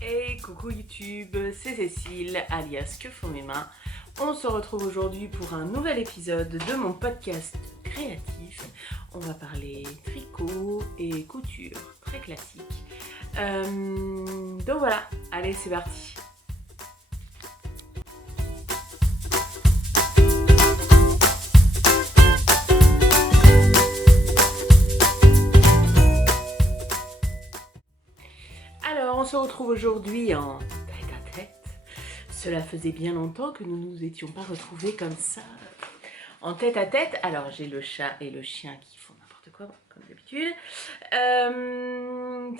Hey, coucou YouTube, c'est Cécile, alias Que font mes mains. On se retrouve aujourd'hui pour un nouvel épisode de mon podcast créatif. On va parler tricot et couture, très classique. Donc voilà, allez c'est parti. Alors on se retrouve aujourd'hui en tête à tête. Cela faisait bien longtemps que nous ne nous étions pas retrouvés comme ça, en tête à tête. Alors j'ai le chat et le chien qui font n'importe quoi, comme d'habitude. Ça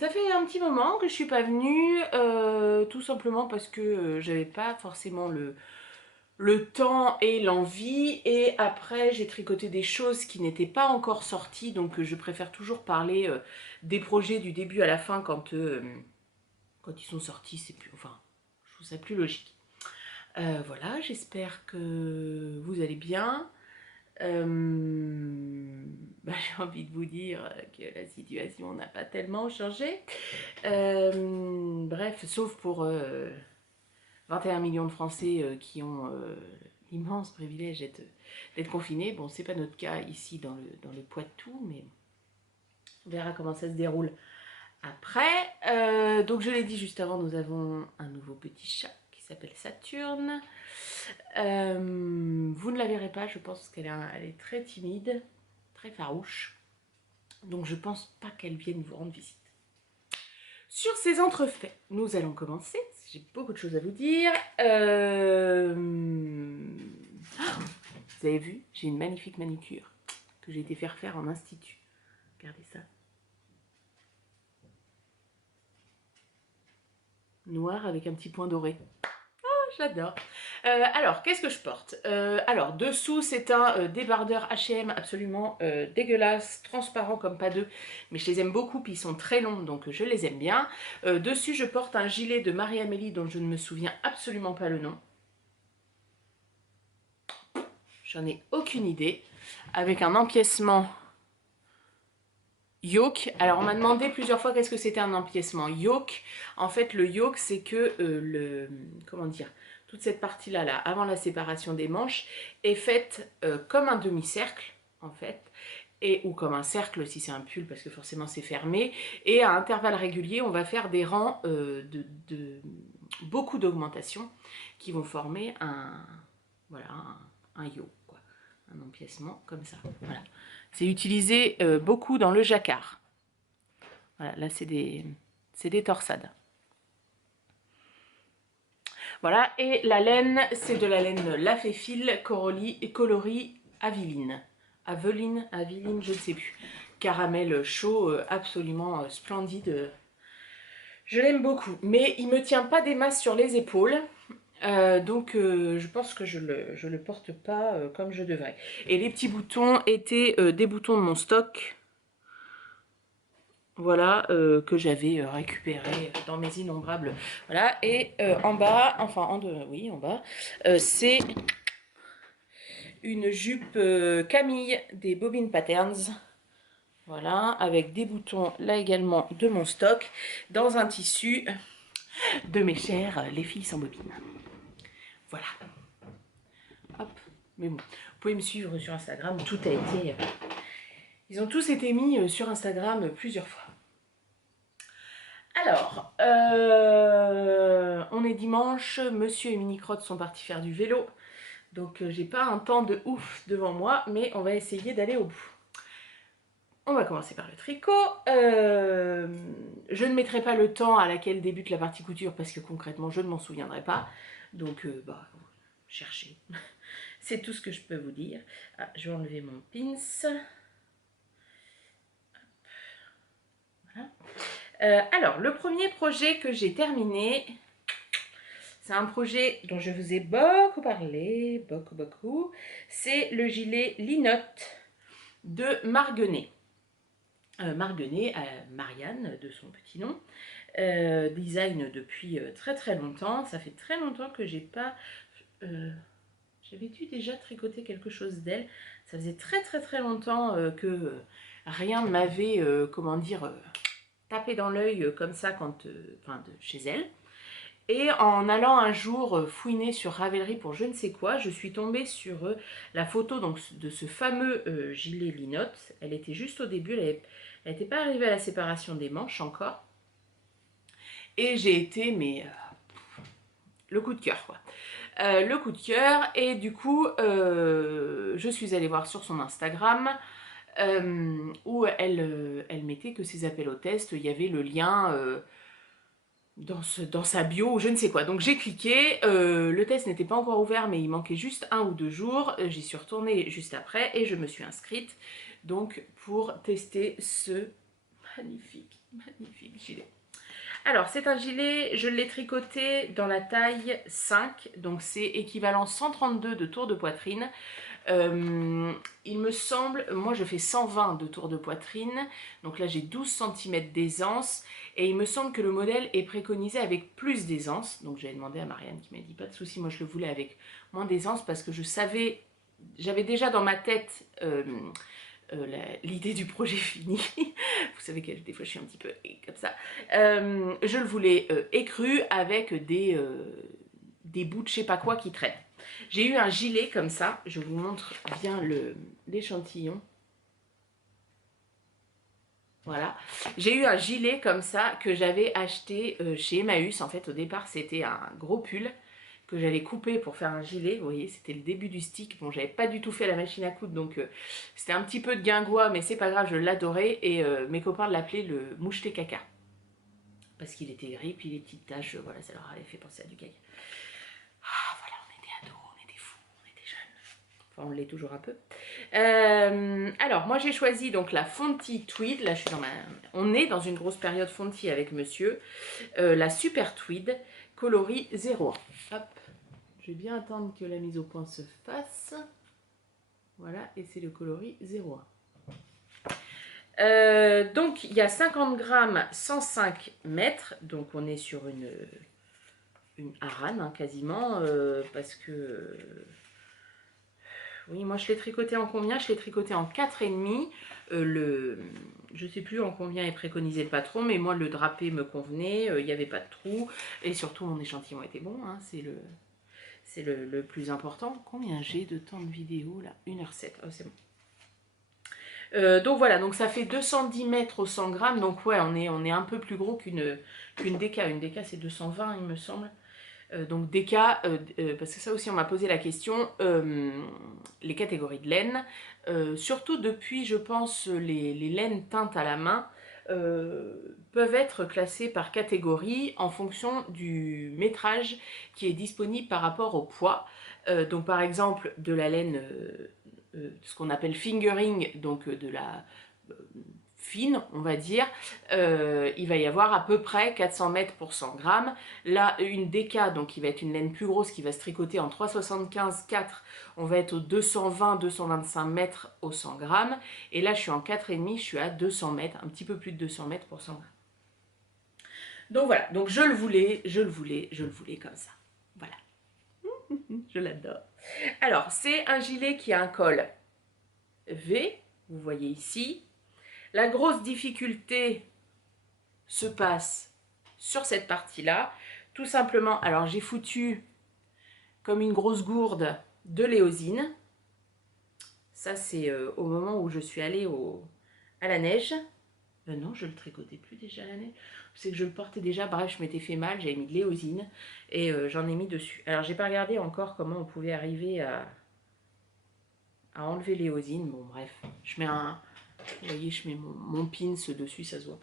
fait un petit moment que je suis pas venue, tout simplement parce que j'avais pas forcément le temps et l'envie. Et après j'ai tricoté des choses qui n'étaient pas encore sorties, donc je préfère toujours parler des projets du début à la fin quand ils sont sortis. C'est plus, enfin, je trouve ça plus logique. Voilà, j'espère que vous allez bien. J'ai envie de vous dire que la situation n'a pas tellement changé. Bref, sauf pour 21 millions de Français qui ont l'immense privilège d'être confinés. Bon, c'est pas notre cas ici dans le Poitou, mais on verra comment ça se déroule après. Donc je l'ai dit juste avant, nous avons un nouveau petit chat qui s'appelle Saturne. Vous ne la verrez pas, je pense qu'elle est très timide, très farouche. Donc je pense pas qu'elle vienne vous rendre visite. Sur ces entrefaits, nous allons commencer. J'ai beaucoup de choses à vous dire. Vous avez vu, j'ai une magnifique manucure que j'ai été faire en institut. Regardez ça. Noir avec un petit point doré. J'adore. Alors, qu'est-ce que je porte? Alors, dessous, c'est un débardeur H&M absolument dégueulasse, transparent comme pas deux, mais je les aime beaucoup, puis ils sont très longs, donc je les aime bien. Dessus, je porte un gilet de Marie-Amélie dont je ne me souviens absolument pas le nom. J'en ai aucune idée. Avec un empiècement yoke. Alors, on m'a demandé plusieurs fois qu'est-ce que c'était un empiècement yoke. En fait, le yoke, c'est que comment dire, toute cette partie-là, là, avant la séparation des manches, est faite comme un demi-cercle, en fait, ou comme un cercle si c'est un pull, parce que forcément c'est fermé. Et à intervalles réguliers, on va faire des rangs de beaucoup d'augmentations qui vont former voilà, un yoke, quoi. Un empiècement comme ça. Voilà. C'est utilisé beaucoup dans le jacquard. Voilà, là c'est des torsades. Voilà, et la laine, c'est de la laine Laféfil coloris Aveline. Aveline, je ne sais plus. Caramel chaud, absolument splendide. Je l'aime beaucoup, mais il me tient pas des masses sur les épaules. Donc je pense que je le porte pas comme je devrais. Et les petits boutons étaient des boutons de mon stock. Voilà, que j'avais récupéré dans mes innombrables. Voilà, et en bas, enfin oui, en bas, c'est une jupe Camille des Bobbin Patterns. Voilà, avec des boutons là également de mon stock, dans un tissu de mes chères les filles sans bobine. Voilà. Hop, mais bon, vous pouvez me suivre sur Instagram, tout a été... ils ont tous été mis sur Instagram plusieurs fois. Alors, on est dimanche, monsieur et Mini Crotte sont partis faire du vélo. Donc j'ai pas un temps de ouf devant moi, mais on va essayer d'aller au bout. On va commencer par le tricot. Je ne mettrai pas le temps à laquelle débute la partie couture parce que concrètement je ne m'en souviendrai pas. Donc cherchez. C'est tout ce que je peux vous dire. Ah, je vais enlever mon pins. Voilà. Alors, le premier projet que j'ai terminé, c'est un projet dont je vous ai beaucoup parlé, beaucoup. C'est le gilet Linotte de Marguenet. Marguenet, Marianne de son petit nom, design depuis très longtemps. Ça fait très longtemps que j'ai pas... j'avais dû déjà tricoter quelque chose d'elle. Ça faisait très longtemps que rien ne m'avait, comment dire... taper dans l'œil comme ça quand, de chez elle. Et en allant un jour fouiner sur Ravelry pour je ne sais quoi, je suis tombée sur la photo donc, de ce fameux gilet linotte. Elle était juste au début, elle n'était pas arrivée à la séparation des manches encore. Et j'ai été, mais le coup de cœur quoi. Le coup de cœur, et du coup, je suis allée voir sur son Instagram où elle mettait que ses appels au test, il y avait le lien dans sa bio ou je ne sais quoi. Donc j'ai cliqué, le test n'était pas encore ouvert mais il manquait juste 1 ou 2 jours, j'y suis retournée juste après et je me suis inscrite donc pour tester ce magnifique gilet. Alors c'est un gilet, je l'ai tricoté dans la taille 5, donc c'est équivalent 132 de tour de poitrine. Il me semble, moi je fais 120 de tour de poitrine, donc là j'ai 12 cm d'aisance, et il me semble que le modèle est préconisé avec plus d'aisance, donc j'avais demandé à Marianne qui m'a dit pas de souci, moi je le voulais avec moins d'aisance parce que je savais, j'avais déjà dans ma tête l'idée du projet fini, vous savez que des fois je suis un petit peu comme ça, je le voulais écru avec des bouts de je sais pas quoi qui traînent. J'ai eu un gilet comme ça, je vous montre bien l'échantillon. Voilà, j'ai eu un gilet comme ça que j'avais acheté chez Emmaüs. En fait, au départ, c'était un gros pull que j'avais coupé pour faire un gilet. Vous voyez, c'était le début du stick. Bon, j'avais pas du tout fait la machine à coudre, donc c'était un petit peu de guingois, mais c'est pas grave, je l'adorais. Et mes copains l'appelaient le moucheté caca. Parce qu'il était gris, puis les petites taches, voilà, ça leur avait fait penser à du caca. Ah, voilà, on était ados, on était fous, on était jeunes. Enfin, on l'est toujours un peu. Alors, moi j'ai choisi donc la Fonty Tweed. Là, je suis on est dans une grosse période Fonty avec monsieur. La Super Tweed, coloris 01. Hop, je vais bien attendre que la mise au point se fasse. Voilà, et c'est le coloris 01. Donc, il y a 50 grammes, 105 mètres. Donc, on est sur une harane, hein, quasiment, parce que... oui, moi je l'ai tricoté en combien? Je l'ai tricoté en 4,5. Je ne sais plus en combien est préconisé le patron, mais moi le drapé me convenait, il n'y avait pas de trou, et surtout mon échantillon était bon, hein, c'est le plus important. Combien j'ai de temps de vidéo là? 1h07, oh, c'est bon. Donc voilà, donc ça fait 210 mètres au 100 grammes, donc ouais, on est un peu plus gros qu'une DK. Une DK c'est 220 il me semble. Donc DK, parce que ça aussi on m'a posé la question, les catégories de laine, surtout depuis je pense les laines teintes à la main, peuvent être classées par catégorie en fonction du métrage qui est disponible par rapport au poids. Donc par exemple de la laine, ce qu'on appelle fingering, donc de la fine, on va dire, il va y avoir à peu près 400 mètres pour 100 grammes. Là, une DK, donc qui va être une laine plus grosse, qui va se tricoter en 3,75, 4, on va être aux 220-225 mètres au 100 grammes. Et là, je suis en 4,5, je suis à 200 mètres, un petit peu plus de 200 mètres pour 100 grammes. Donc voilà, donc je le voulais comme ça. Voilà. Je l'adore. Alors, c'est un gilet qui a un col V, vous voyez ici. La grosse difficulté se passe sur cette partie-là. Tout simplement, alors j'ai foutu comme une grosse gourde de léosine. Ça, c'est au moment où je suis allée à la neige. Non, je le tricotais plus déjà à la neige. C'est que je le portais déjà, bref, je m'étais fait mal, j'avais mis de léosine et j'en ai mis dessus. Alors, j'ai pas regardé encore comment on pouvait arriver à enlever léosine. Bon, bref, je mets un... Vous voyez, je mets mon pins dessus, ça se voit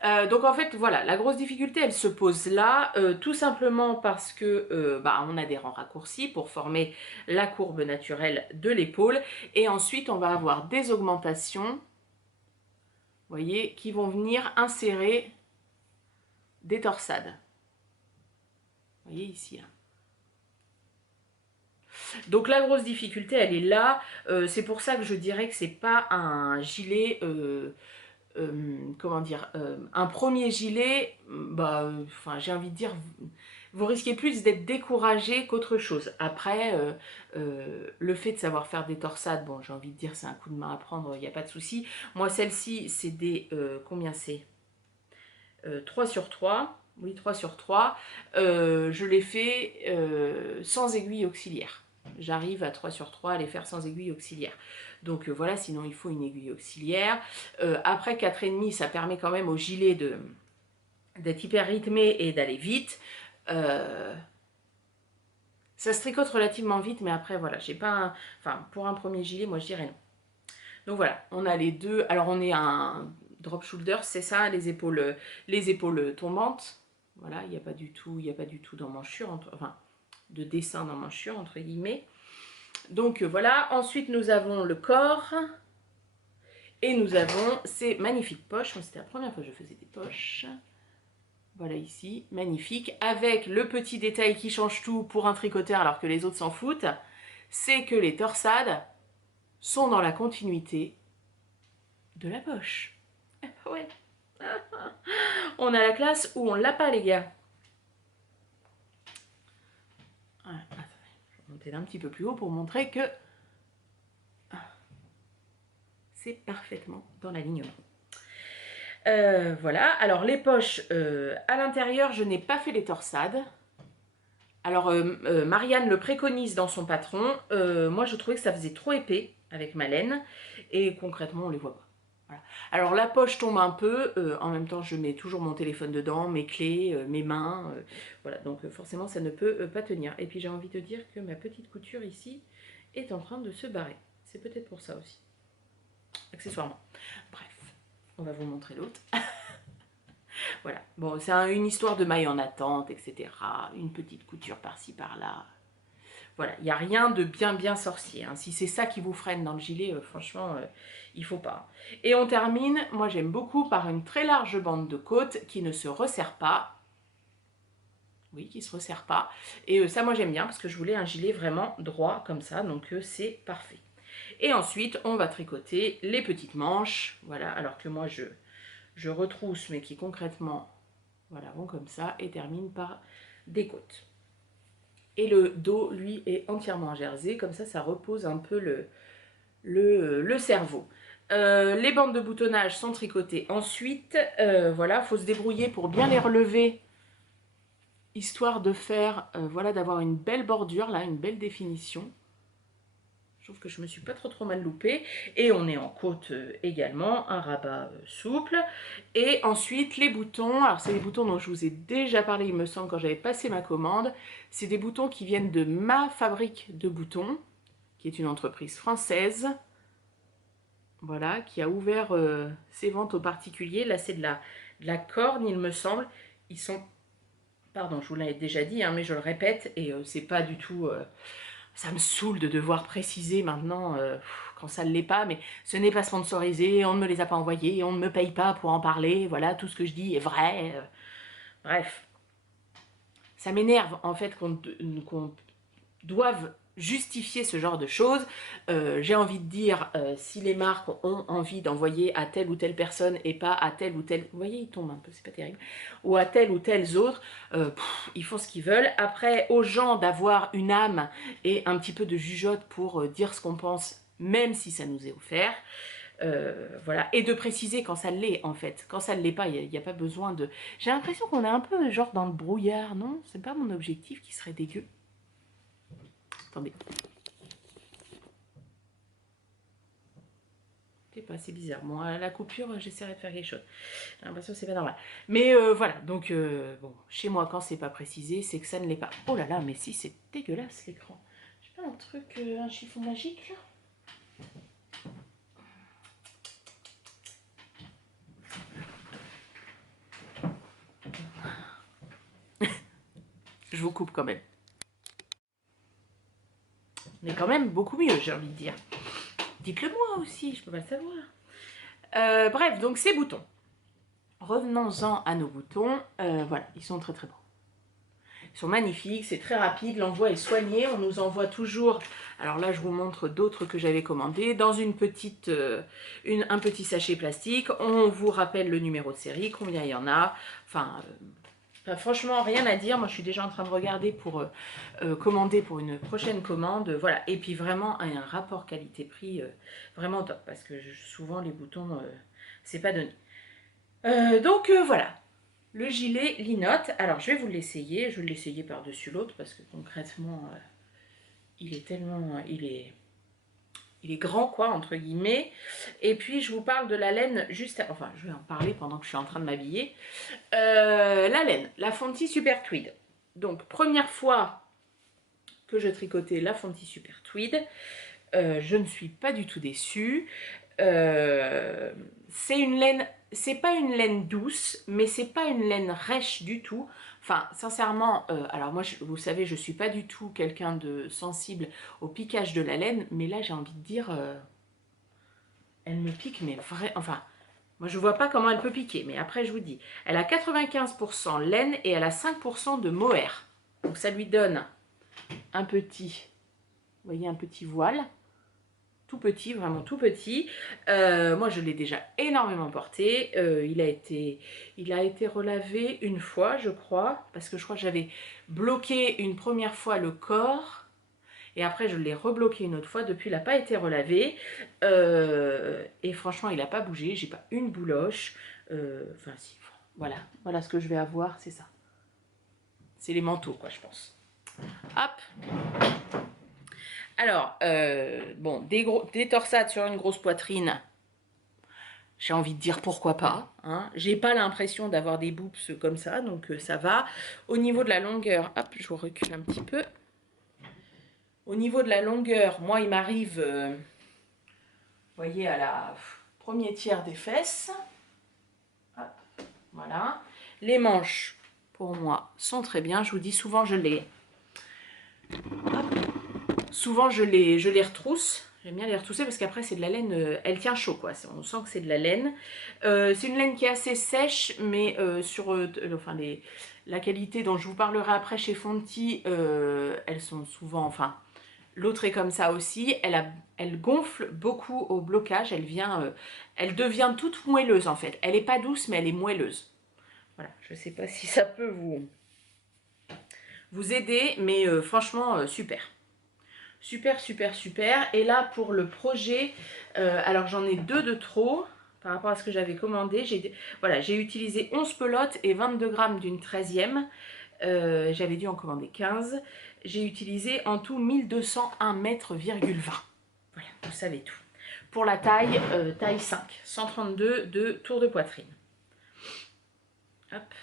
pas. Donc en fait, voilà, la grosse difficulté, elle se pose là, tout simplement parce que on a des rangs raccourcis pour former la courbe naturelle de l'épaule. Et ensuite, on va avoir des augmentations, vous voyez, qui vont venir insérer des torsades. Vous voyez ici, hein. Donc la grosse difficulté, elle est là. C'est pour ça que je dirais que c'est pas un gilet... comment dire, un premier gilet, j'ai envie de dire, vous risquez plus d'être découragé qu'autre chose. Après, le fait de savoir faire des torsades, bon, j'ai envie de dire, c'est un coup de main à prendre, il n'y a pas de souci. Moi, celle-ci, c'est des, combien c'est 3 sur 3. oui 3 sur 3, je les fais sans aiguille auxiliaire. J'arrive à 3 sur 3 à les faire sans aiguille auxiliaire. Donc voilà, sinon il faut une aiguille auxiliaire. Après 4,5, ça permet quand même au gilet d'être hyper rythmé et d'aller vite. Ça se tricote relativement vite, mais après voilà, j'ai pas un... Enfin, pour un premier gilet, moi je dirais non. Donc voilà, on a les deux. Alors on est un drop shoulder, c'est ça, les épaules tombantes. Voilà, il n'y a pas du tout d'emmanchure, enfin de dessin d'emmanchure entre guillemets. Donc voilà, ensuite nous avons le corps et nous avons ces magnifiques poches. C'était la première fois que je faisais des poches. Voilà ici, magnifique, avec le petit détail qui change tout pour un tricoteur alors que les autres s'en foutent, c'est que les torsades sont dans la continuité de la poche. Ouais. On a la classe où on l'a pas, les gars. Voilà, attendez, je vais monter un petit peu plus haut pour montrer que c'est parfaitement dans l'alignement. Voilà, alors les poches, à l'intérieur, je n'ai pas fait les torsades. Alors, Marianne le préconise dans son patron. Moi, je trouvais que ça faisait trop épais avec ma laine. Et concrètement, on les voit pas. Voilà. Alors, la poche tombe un peu. En même temps, je mets toujours mon téléphone dedans, mes clés, mes mains. Voilà, donc forcément, ça ne peut pas tenir. Et puis, j'ai envie de dire que ma petite couture ici est en train de se barrer. C'est peut-être pour ça aussi. Accessoirement. Bref, on va vous montrer l'autre. Voilà, bon, c'est une histoire de maille en attente, etc. Une petite couture par-ci, par-là. Voilà, il n'y a rien de bien sorcier. Hein. Si c'est ça qui vous freine dans le gilet, franchement, il ne faut pas. Et on termine, moi j'aime beaucoup, par une très large bande de côte qui ne se resserre pas. Oui, qui ne se resserre pas. Et ça, moi j'aime bien parce que je voulais un gilet vraiment droit comme ça, donc c'est parfait. Et ensuite, on va tricoter les petites manches. Voilà, alors que moi je retrousse, mais qui concrètement, voilà, vont comme ça et terminent par des côtes. Et le dos, lui, est entièrement en jersey, comme ça repose un peu le cerveau. Les bandes de boutonnage sont tricotées ensuite. Voilà, il faut se débrouiller pour bien les relever, histoire de faire, voilà, d'avoir une belle bordure, là, une belle définition. Je trouve que je me suis pas trop mal loupée. Et on est en côte également, un rabat souple. Et ensuite, les boutons. Alors, c'est les boutons dont je vous ai déjà parlé, il me semble, quand j'avais passé ma commande. C'est des boutons qui viennent de Ma Fabrique de Boutons, qui est une entreprise française. Voilà, qui a ouvert ses ventes aux particuliers. Là, c'est de la corne, il me semble. Ils sont... Pardon, je vous l'avais déjà dit, hein, mais je le répète. Et c'est pas du tout... ça me saoule de devoir préciser maintenant quand ça ne l'est pas, mais ce n'est pas sponsorisé, on ne me les a pas envoyés, on ne me paye pas pour en parler, voilà, tout ce que je dis est vrai. Bref, ça m'énerve en fait qu'on doive justifier ce genre de choses. J'ai envie de dire, si les marques ont envie d'envoyer à telle ou telle personne et pas à telle ou telle... Vous voyez, il tombe un peu, c'est pas terrible. Ou à telle ou telles autres, ils font ce qu'ils veulent. Après, aux gens d'avoir une âme et un petit peu de jugeote pour dire ce qu'on pense, même si ça nous est offert. Voilà, et de préciser quand ça l'est en fait. Quand ça ne l'est pas, il n'y a pas besoin de... J'ai l'impression qu'on est un peu genre dans le brouillard, non? C'est pas mon objectif qui serait dégueu. Attendez. Je sais pas, c'est bizarre. Bon, à la coupure, j'essaierai de faire quelque chose. J'ai l'impression que c'est pas normal. Mais voilà, donc, bon, chez moi, quand c'est pas précisé, c'est que ça ne l'est pas. Oh là là, mais si, c'est dégueulasse l'écran. J'ai pas un truc, un chiffon magique là? Je vous coupe quand même. Mais quand même beaucoup mieux, j'ai envie de dire. Dites-le moi aussi, je peux pas le savoir. Bref, donc ces boutons. Revenons-en à nos boutons. Voilà, ils sont très beaux. Ils sont magnifiques, c'est très rapide, l'envoi est soigné. On nous envoie toujours, alors là je vous montre d'autres que j'avais commandés, dans une petite, un petit sachet plastique. On vous rappelle le numéro de série, combien il y en a. Enfin, franchement, rien à dire. Moi, je suis déjà en train de regarder pour commander pour une prochaine commande. Voilà. Et puis, vraiment, un rapport qualité-prix vraiment top. Parce que souvent, les boutons, c'est pas donné. Donc, voilà. Le gilet linotte, alors je vais vous l'essayer, je vais l'essayer par-dessus l'autre parce que concrètement, il est tellement, il est grand quoi, entre guillemets. Et puis je vous parle de la laine juste, enfin je vais en parler pendant que je suis en train de m'habiller. La laine, la Fonty Super Tweed. Donc première fois que je tricotais la Fonty Super Tweed, je ne suis pas du tout déçue. C'est une laine, c'est pas une laine douce, mais c'est pas une laine rêche du tout. Enfin, sincèrement, alors moi, vous savez, je suis pas du tout quelqu'un de sensible au piquage de la laine, mais là, j'ai envie de dire, elle me pique, mais vrai, enfin, moi, je vois pas comment elle peut piquer, mais après, je vous dis, elle a 95% laine et elle a 5% de mohair. Donc, ça lui donne un petit, vous voyez, un petit voile. Tout petit, vraiment tout petit. Moi, je l'ai déjà énormément porté. Il a été relavé une fois, je crois, parce que je crois que j'avais bloqué une première fois le corps, et après, je l'ai rebloqué une autre fois. Depuis, il n'a pas été relavé. Et franchement, il n'a pas bougé. J'ai pas une bouloche. Enfin, si. Voilà. Voilà ce que je vais avoir, c'est ça. C'est les manteaux, quoi, je pense. Hop. Alors, bon, des torsades sur une grosse poitrine, j'ai envie de dire pourquoi pas. Hein. J'ai pas l'impression d'avoir des boobs comme ça, donc ça va. Au niveau de la longueur, hop, je vous recule un petit peu. Au niveau de la longueur, moi, il m'arrive, vous voyez, à la premier tiers des fesses. Hop, voilà. Les manches, pour moi, sont très bien. Je vous dis, souvent, je les... Hop. Souvent, je les retrousse. J'aime bien les retrousser parce qu'après, c'est de la laine, elle tient chaud, quoi. On sent que c'est de la laine. C'est une laine qui est assez sèche, mais enfin, la qualité dont je vous parlerai après chez Fonty, elles sont souvent, enfin, l'autre est comme ça aussi. Elle gonfle beaucoup au blocage. Elle devient toute moelleuse, en fait. Elle n'est pas douce, mais elle est moelleuse. Voilà, je ne sais pas si ça peut vous aider, mais franchement, super. Super, super, super. Et là, pour le projet, alors j'en ai 2 de trop par rapport à ce que j'avais commandé. Voilà, j'ai utilisé 11 pelotes et 22 grammes d'une 13e. J'avais dû en commander 15. J'ai utilisé en tout 1201 mètres,20 m. Voilà, vous savez tout. Pour la taille, taille 5, 132 de tour de poitrine. Hop.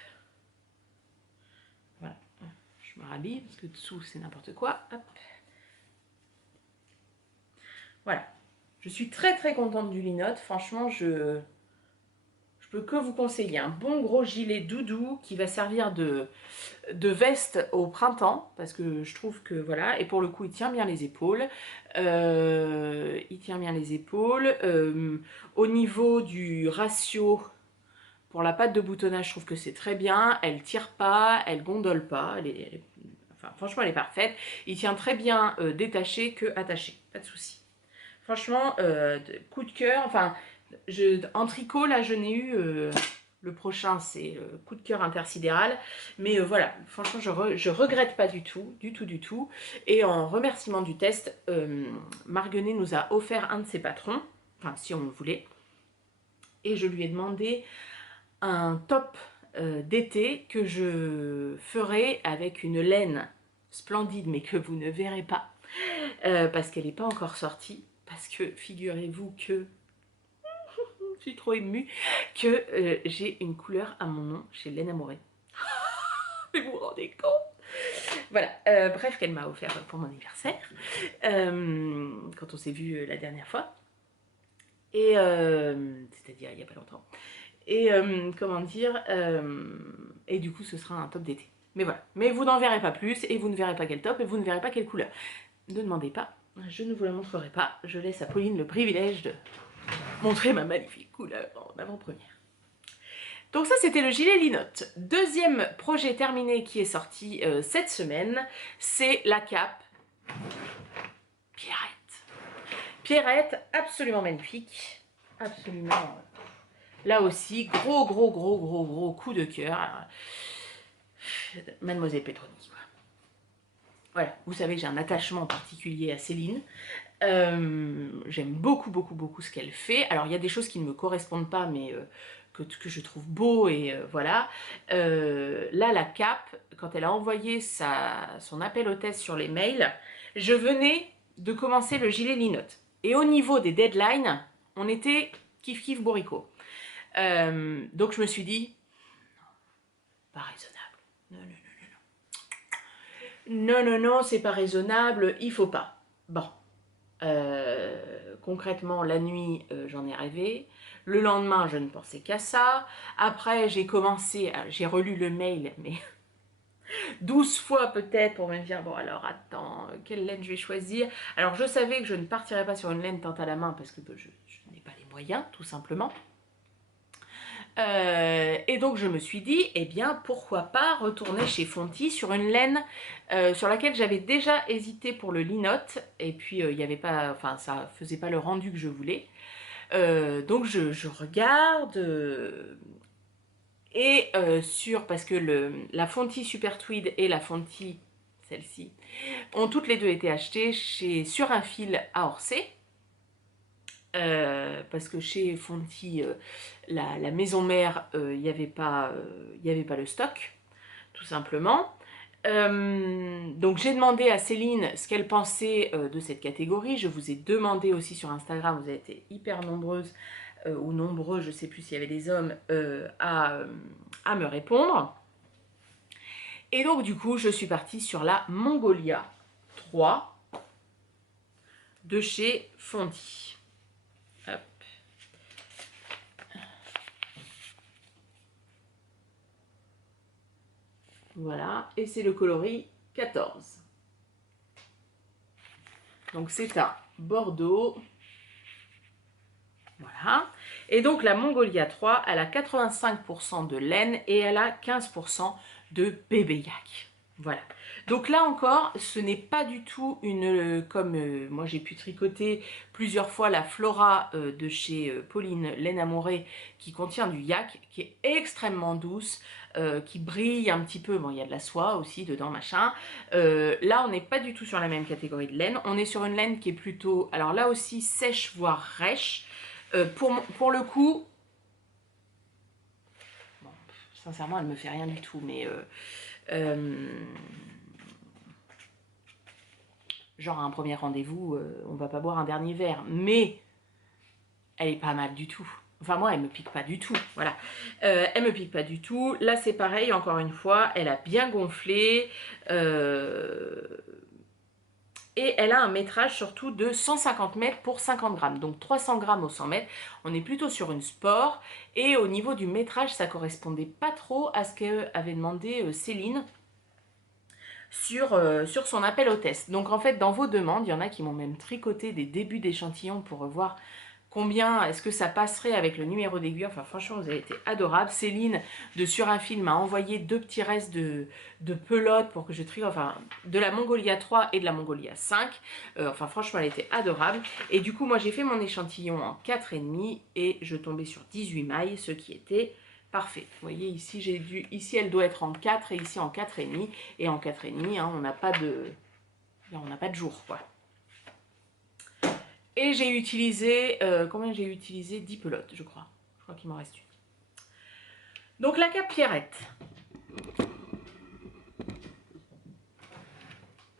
Voilà, je me rhabille parce que dessous c'est n'importe quoi. Hop. Voilà, je suis très très contente du linotte. Franchement, je peux que vous conseiller un bon gros gilet doudou qui va servir de veste au printemps, parce que je trouve que voilà, et pour le coup il tient bien les épaules. Il tient bien les épaules. Au niveau du ratio pour la patte de boutonnage, je trouve que c'est très bien. Elle tire pas, elle gondole pas, enfin, franchement elle est parfaite. Il tient très bien détaché que attaché, pas de souci. Franchement, coup de cœur. Enfin, en tricot, là, je n'ai eu... le prochain, c'est coup de cœur intersidéral. Mais voilà, franchement, je regrette pas du tout, du tout, du tout. Et en remerciement du test, Marguenet nous a offert un de ses patrons. Enfin, si on le voulait. Et je lui ai demandé un top d'été que je ferai avec une laine splendide, mais que vous ne verrez pas. Parce qu'elle n'est pas encore sortie. Parce que figurez-vous que, je suis trop émue, que j'ai une couleur à mon nom chez Laine Amoré. Mais vous vous rendez compte? Voilà, bref, qu'elle m'a offert pour mon anniversaire, quand on s'est vu la dernière fois. Et c'est-à-dire il n'y a pas longtemps. Et comment dire, et du coup ce sera un top d'été. Mais voilà, mais vous n'en verrez pas plus, et vous ne verrez pas quel top, et vous ne verrez pas quelle couleur. Ne demandez pas, je ne vous la montrerai pas. Je laisse à Pauline le privilège de montrer ma magnifique couleur en avant-première. Donc ça, c'était le gilet linotte. Deuxième projet terminé qui est sorti cette semaine, c'est la cape Pierrette. Pierrette, absolument magnifique. Absolument. Là aussi, gros coup de cœur. Mademoiselle Petroni. Voilà, vous savez que j'ai un attachement particulier à Céline. J'aime beaucoup ce qu'elle fait. Alors il y a des choses qui ne me correspondent pas, mais que je trouve beau et voilà. Là, la cape, quand elle a envoyé son appel hôtesse sur les mails, je venais de commencer le gilet linotte. Et au niveau des deadlines, on était kiff kiff bourricot. Donc je me suis dit, pas raisonnable. Non, non, non, non, non, non, c'est pas raisonnable, il faut pas. Bon, concrètement, la nuit, j'en ai rêvé. Le lendemain, je ne pensais qu'à ça. Après, j'ai relu le mail, mais 12 fois peut-être pour me dire, bon alors attends, quelle laine je vais choisir. Alors je savais que je ne partirais pas sur une laine teinte à la main parce que je n'ai pas les moyens, tout simplement. Et donc je me suis dit, eh bien pourquoi pas retourner chez Fonty sur une laine sur laquelle j'avais déjà hésité pour le linotte, et puis il y avait pas, enfin ça faisait pas le rendu que je voulais. Donc je regarde parce que la Fonty Super Tweed et la Fonty, celle-ci, ont toutes les deux été achetées sur un fil à Orsay. Parce que chez Fonty, la maison mère, il n'y avait pas le stock, tout simplement. Donc j'ai demandé à Céline ce qu'elle pensait de cette catégorie. Je vous ai demandé aussi sur Instagram, vous avez été hyper nombreuses ou nombreux, je ne sais plus s'il y avait des hommes, à me répondre. Et donc du coup, je suis partie sur la Mongolia 3 de chez Fonty. Hop. Voilà, et c'est le coloris 14. Donc c'est un Bordeaux. Voilà. Et donc la Mongolia 3, elle a 85% de laine et elle a 15% de bébé yak. Voilà. Donc là encore, ce n'est pas du tout comme moi j'ai pu tricoter plusieurs fois la Flora de chez Pauline Laine Amourée qui contient du yak, qui est extrêmement douce, qui brille un petit peu. Bon, il y a de la soie aussi dedans, machin. Là, on n'est pas du tout sur la même catégorie de laine. On est sur une laine qui est plutôt, alors là aussi, sèche, voire rêche. Pour le coup, bon, sincèrement, elle me fait rien du tout, mais genre à un premier rendez-vous, on va pas boire un dernier verre, mais elle est pas mal du tout. Enfin moi, elle me pique pas du tout, voilà. Elle me pique pas du tout. Là, c'est pareil, encore une fois, elle a bien gonflé. Et elle a un métrage surtout de 150 mètres pour 50 grammes, donc 300 grammes au 100 mètres. On est plutôt sur une sport. Et au niveau du métrage, ça correspondait pas trop à ce qu'avait demandé Céline sur son appel hôtesse. Donc en fait, dans vos demandes, il y en a qui m'ont même tricoté des débuts d'échantillons pour voir combien est-ce que ça passerait avec le numéro d'aiguille. Enfin franchement, vous avez été adorables. Céline de Sur un Fil m'a envoyé 2 petits restes de pelote pour que je trie, enfin de la Mongolia 3 et de la Mongolia 5. Enfin franchement, elle était adorable. Et du coup, moi j'ai fait mon échantillon en 4,5 et je tombais sur 18 mailles, ce qui était parfait. Vous voyez ici, ici elle doit être en 4 et ici en 4,5. Et en 4,5, hein, on n'a pas de jour, quoi. Et j'ai utilisé, combien j'ai utilisé 10 pelotes, je crois. Je crois qu'il m'en reste une. Donc la cape Pierrette.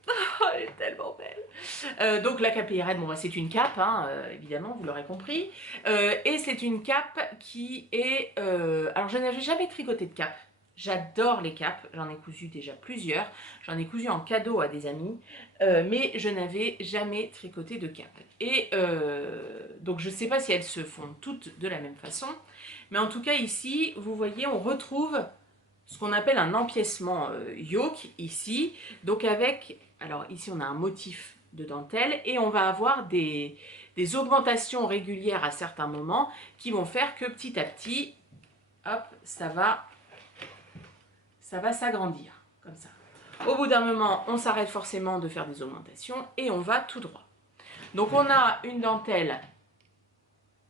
Oh, elle est tellement belle. Donc la cape Pierrette, bon, bah, c'est une cape, hein, évidemment, vous l'aurez compris. Et c'est une cape qui est... alors je n'avais jamais tricoté de cape. J'adore les capes, j'en ai cousu déjà plusieurs, j'en ai cousu en cadeau à des amis, mais je n'avais jamais tricoté de cape. Et donc je ne sais pas si elles se font toutes de la même façon, mais en tout cas ici, vous voyez, on retrouve ce qu'on appelle un empiècement yoke ici, donc avec, alors ici on a un motif de dentelle et on va avoir des augmentations régulières à certains moments qui vont faire que petit à petit, hop, ça va s'agrandir, comme ça. Au bout d'un moment, on s'arrête forcément de faire des augmentations et on va tout droit. Donc on a une dentelle,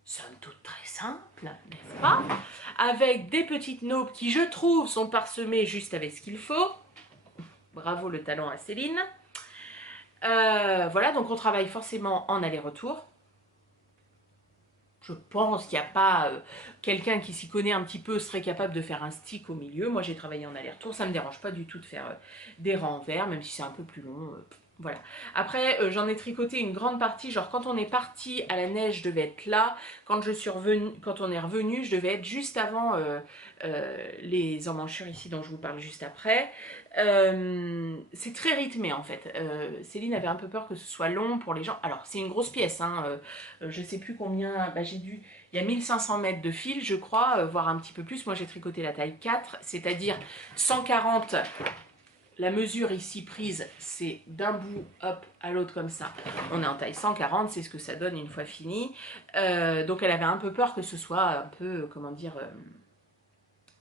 somme toute très simple, n'est-ce pas? Avec des petites naupes qui, je trouve, sont parsemées juste avec ce qu'il faut. Bravo le talent à Céline. Voilà, donc on travaille forcément en aller-retour. Je pense qu'il n'y a pas quelqu'un qui s'y connaît un petit peu serait capable de faire un stick au milieu. Moi, j'ai travaillé en aller-retour, ça ne me dérange pas du tout de faire des rangs en verre, même si c'est un peu plus long. Voilà. Après, j'en ai tricoté une grande partie. Genre, quand on est parti à la neige, je devais être là. Quand on est revenu, je devais être juste avant les emmanchures ici dont je vous parle juste après. C'est très rythmé en fait. Céline avait un peu peur que ce soit long pour les gens. Alors, c'est une grosse pièce, hein. Je sais plus combien. Bah, il y a 1500 mètres de fil, je crois, voire un petit peu plus. Moi, j'ai tricoté la taille 4, c'est-à-dire 140. La mesure ici prise, c'est d'un bout, hop, à l'autre comme ça. On est en taille 140, c'est ce que ça donne une fois fini. Donc elle avait un peu peur que ce soit un peu, comment dire,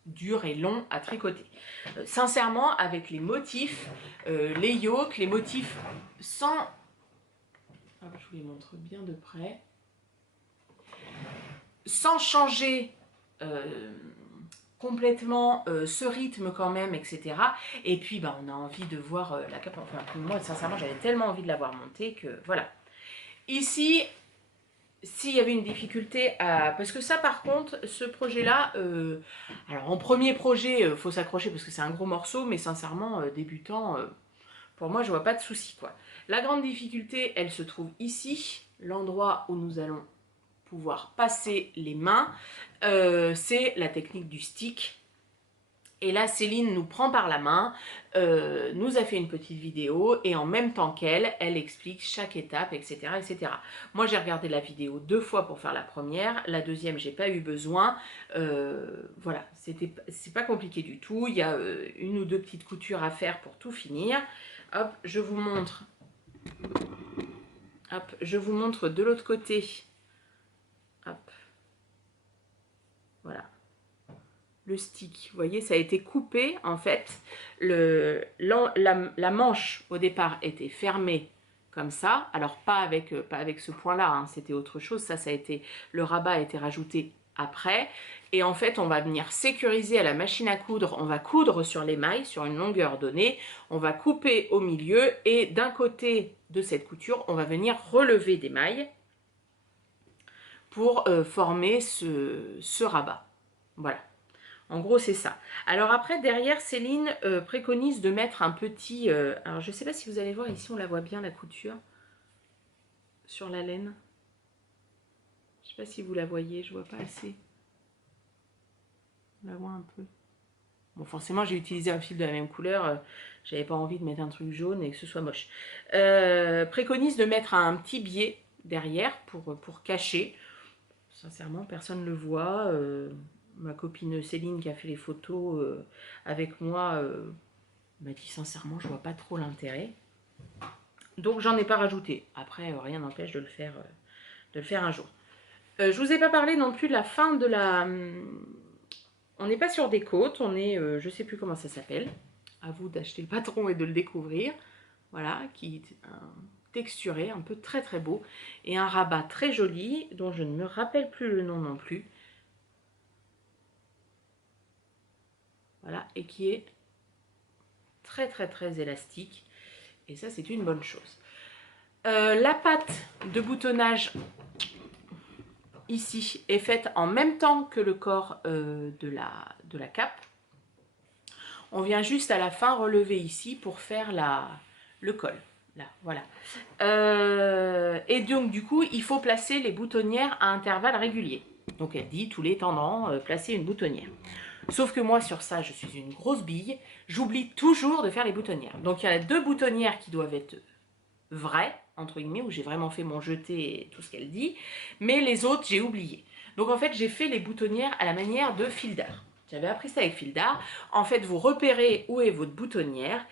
dur et long à tricoter. Sincèrement, avec les motifs, les yokes, les motifs sans... Hop, je vous les montre bien de près. Sans changer... complètement ce rythme quand même, etc. Et puis bah, on a envie de voir la cape. Enfin, moi sincèrement j'avais tellement envie de l'avoir montée que voilà. Ici, s'il y avait une difficulté à... Parce que ça par contre, ce projet-là, alors en premier projet, faut s'accrocher parce que c'est un gros morceau, mais sincèrement, débutant, pour moi je vois pas de souci quoi. La grande difficulté, elle se trouve ici, l'endroit où nous allons pouvoir passer les mains, c'est la technique du stick. Et là, Céline nous prend par la main, nous a fait une petite vidéo et en même temps qu'elle, elle explique chaque étape, etc. etc. Moi, j'ai regardé la vidéo 2 fois pour faire la première, la deuxième, j'ai pas eu besoin. Voilà, c'est pas compliqué du tout. Il y a une ou deux petites coutures à faire pour tout finir. Hop, je vous montre. Hop, je vous montre de l'autre côté. Hop, voilà. Le stick, vous voyez, ça a été coupé en fait. La manche au départ était fermée comme ça, alors pas avec ce point là, hein, c'était autre chose. Ça a été, le rabat a été rajouté après, et en fait on va venir sécuriser à la machine à coudre. On va coudre sur les mailles sur une longueur donnée, on va couper au milieu, et d'un côté de cette couture on va venir relever des mailles pour former ce rabat. Voilà. En gros, c'est ça. Alors après, derrière, Céline préconise de mettre un petit... alors, je ne sais pas si vous allez voir, ici, on la voit bien, la couture, sur la laine. Je ne sais pas si vous la voyez, je ne vois pas assez. On la voit un peu. Bon, forcément, j'ai utilisé un fil de la même couleur. J'avais pas envie de mettre un truc jaune et que ce soit moche. Préconise de mettre un petit biais derrière pour cacher. Sincèrement, personne ne le voit. Ma copine Céline qui a fait les photos avec moi m'a dit sincèrement je vois pas trop l'intérêt, donc j'en ai pas rajouté. Après rien n'empêche de le faire un jour. Je vous ai pas parlé non plus de la fin de la... On n'est pas sur des côtes, on est je sais plus comment ça s'appelle, à vous d'acheter le patron et de le découvrir. Voilà, qui est texturé, un peu très très beau, et un rabat très joli dont je ne me rappelle plus le nom non plus. Voilà, et qui est très très très élastique, et ça c'est une bonne chose. La patte de boutonnage ici est faite en même temps que le corps de la cape. On vient juste à la fin relever ici pour faire le col. Là, voilà. Et donc du coup il faut placer les boutonnières à intervalles réguliers. Donc elle dit tous les temps placer une boutonnière. Sauf que moi, sur ça, je suis une grosse bille. J'oublie toujours de faire les boutonnières. Donc, il y a 2 boutonnières qui doivent être vraies, entre guillemets, où j'ai vraiment fait mon jeté et tout ce qu'elle dit. Mais les autres, j'ai oublié. Donc, en fait, j'ai fait les boutonnières à la manière de fil d'art. J'avais appris ça avec fil d'art. En fait, vous repérez où est votre boutonnière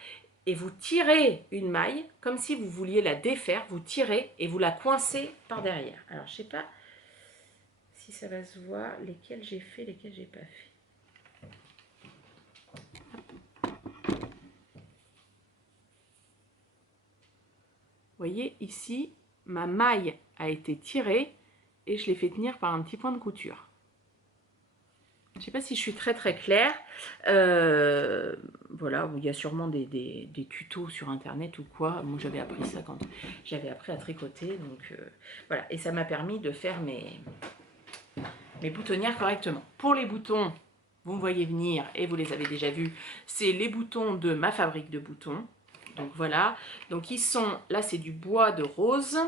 et vous tirez une maille, comme si vous vouliez la défaire. Vous tirez et vous la coincez par derrière. Alors, je ne sais pas si ça va se voir, lesquelles j'ai fait, lesquelles j'ai pas fait. Vous voyez, ici, ma maille a été tirée et je l'ai fait tenir par un petit point de couture. Je ne sais pas si je suis très très claire. Voilà, il y a sûrement des tutos sur internet ou quoi. Moi j'avais appris ça quand j'avais appris à tricoter. Donc voilà, et ça m'a permis de faire mes boutonnières correctement. Pour les boutons, vous me voyez venir et vous les avez déjà vus, c'est les boutons de ma fabrique de boutons. Donc voilà, donc ils sont, là c'est du bois de rose.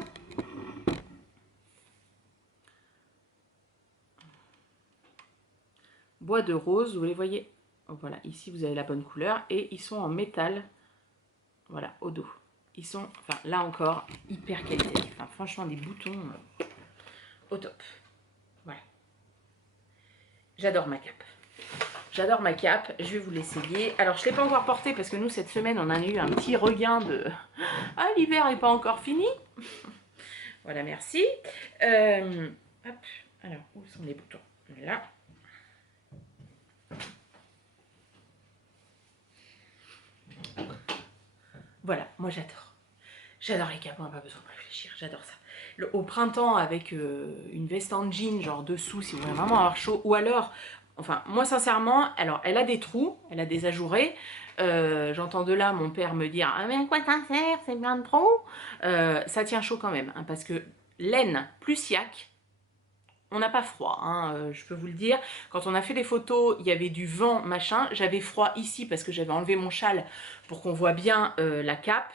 Bois de rose, vous les voyez, voilà, ici vous avez la bonne couleur et ils sont en métal, voilà, au dos. Ils sont, enfin là encore, hyper qualitatifs, enfin, franchement des boutons au top. Voilà, j'adore ma cape. J'adore ma cape, je vais vous l'essayer. Alors je ne l'ai pas encore portée parce que nous cette semaine on a eu un petit regain de... Ah, l'hiver n'est pas encore fini. Voilà, merci. Hop, alors où sont les boutons? Là. Voilà, moi j'adore. J'adore les capes, on n'a pas besoin de réfléchir, j'adore ça. Au printemps, avec une veste en jean, genre dessous, si vous voulez vraiment avoir chaud, ou alors, enfin, moi sincèrement, alors elle a des trous, elle a des ajourés. J'entends de là mon père me dire: ah, mais à quoi ça sert, c'est plein de trous. Ça tient chaud quand même, hein, parce que laine plus yak, on n'a pas froid, hein, je peux vous le dire. Quand on a fait les photos, il y avait du vent, machin. J'avais froid ici parce que j'avais enlevé mon châle pour qu'on voit bien la cape.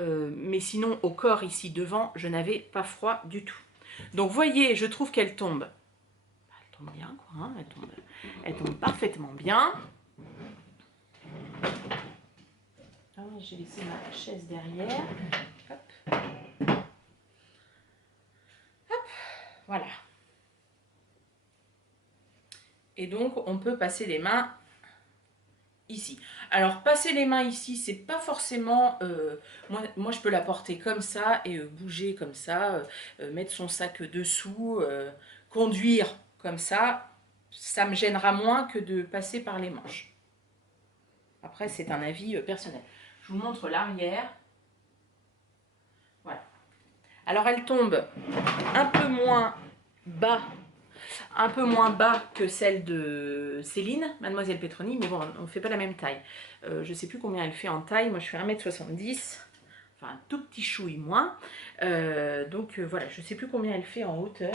Mais sinon, au corps ici devant, je n'avais pas froid du tout. Donc, voyez, je trouve qu'elle tombe. Elle tombe bien, quoi. Hein, elle tombe parfaitement bien. Ah, j'ai laissé ma chaise derrière. Hop. Hop. Voilà. Et donc, on peut passer les mains ici. Alors, passer les mains ici, c'est pas forcément... moi, je peux la porter comme ça et bouger comme ça, mettre son sac dessous, conduire comme ça me gênera moins que de passer par les manches. Après, c'est un avis personnel. Je vous montre l'arrière. Voilà. Alors, elle tombe un peu moins bas que celle de Céline, Mademoiselle Petroni, mais bon, on ne fait pas la même taille. Je ne sais plus combien elle fait en taille, moi je fais 1m70, enfin un tout petit chouille moins. Donc voilà, je ne sais plus combien elle fait en hauteur.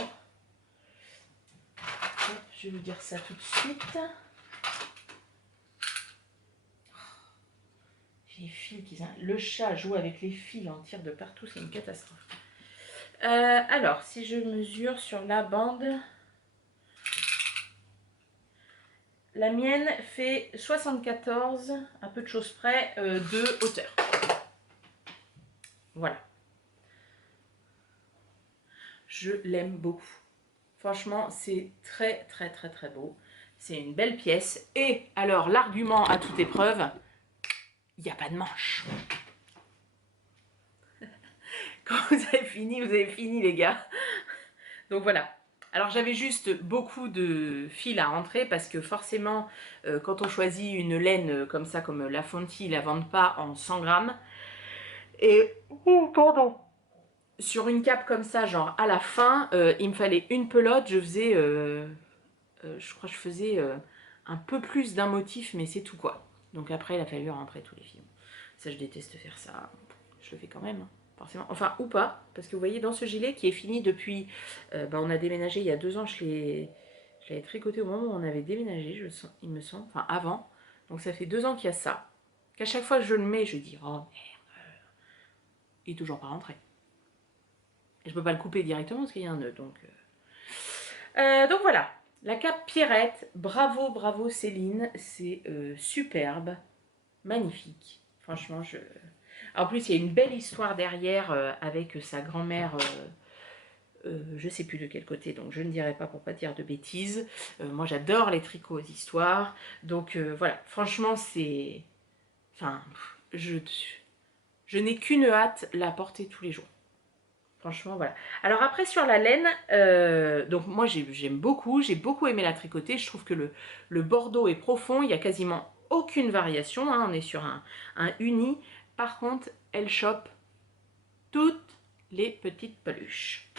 Hop, je vais vous dire ça tout de suite. Les fils qui... Le chat joue avec les fils, en tire de partout, c'est une catastrophe. Alors, si je mesure sur la bande... La mienne fait 74, à peu de choses près, de hauteur. Voilà. Je l'aime beaucoup. Franchement, c'est très très très très beau. C'est une belle pièce. Et alors, l'argument à toute épreuve, il n'y a pas de manche. Quand vous avez fini les gars. Donc voilà. Alors j'avais juste beaucoup de fils à rentrer parce que forcément quand on choisit une laine comme ça, comme la Fonty, ils la vendent pas en 100 grammes. Et, oh pardon, sur une cape comme ça, genre à la fin, il me fallait une pelote, je faisais, je crois que je faisais un peu plus d'un motif, mais c'est tout quoi. Donc après il a fallu rentrer tous les fils. Ça je déteste faire ça, je le fais quand même. Hein. Forcément, enfin ou pas, parce que vous voyez dans ce gilet qui est fini depuis, on a déménagé il y a 2 ans, je l'avais tricoté au moment où on avait déménagé, il me semble, enfin avant, donc ça fait 2 ans qu'il y a ça, qu'à chaque fois que je le mets, je dis oh merde, il est toujours pas rentré. Et je peux pas le couper directement parce qu'il y a un nœud, donc voilà, la cape Pierrette, bravo, bravo Céline, c'est superbe, magnifique, franchement En plus, il y a une belle histoire derrière avec sa grand-mère, je ne sais plus de quel côté, donc je ne dirai pas pour pas dire de bêtises. Moi, j'adore les tricots histoires. Donc voilà, franchement, c'est... Enfin, je n'ai qu'une hâte la porter tous les jours. Franchement, voilà. Alors après, sur la laine, donc moi, j'aime beaucoup. J'ai beaucoup aimé la tricoter. Je trouve que le bordeaux est profond. Il n'y a quasiment aucune variation. Hein. On est sur un uni. Par contre, elle chope toutes les petites peluches.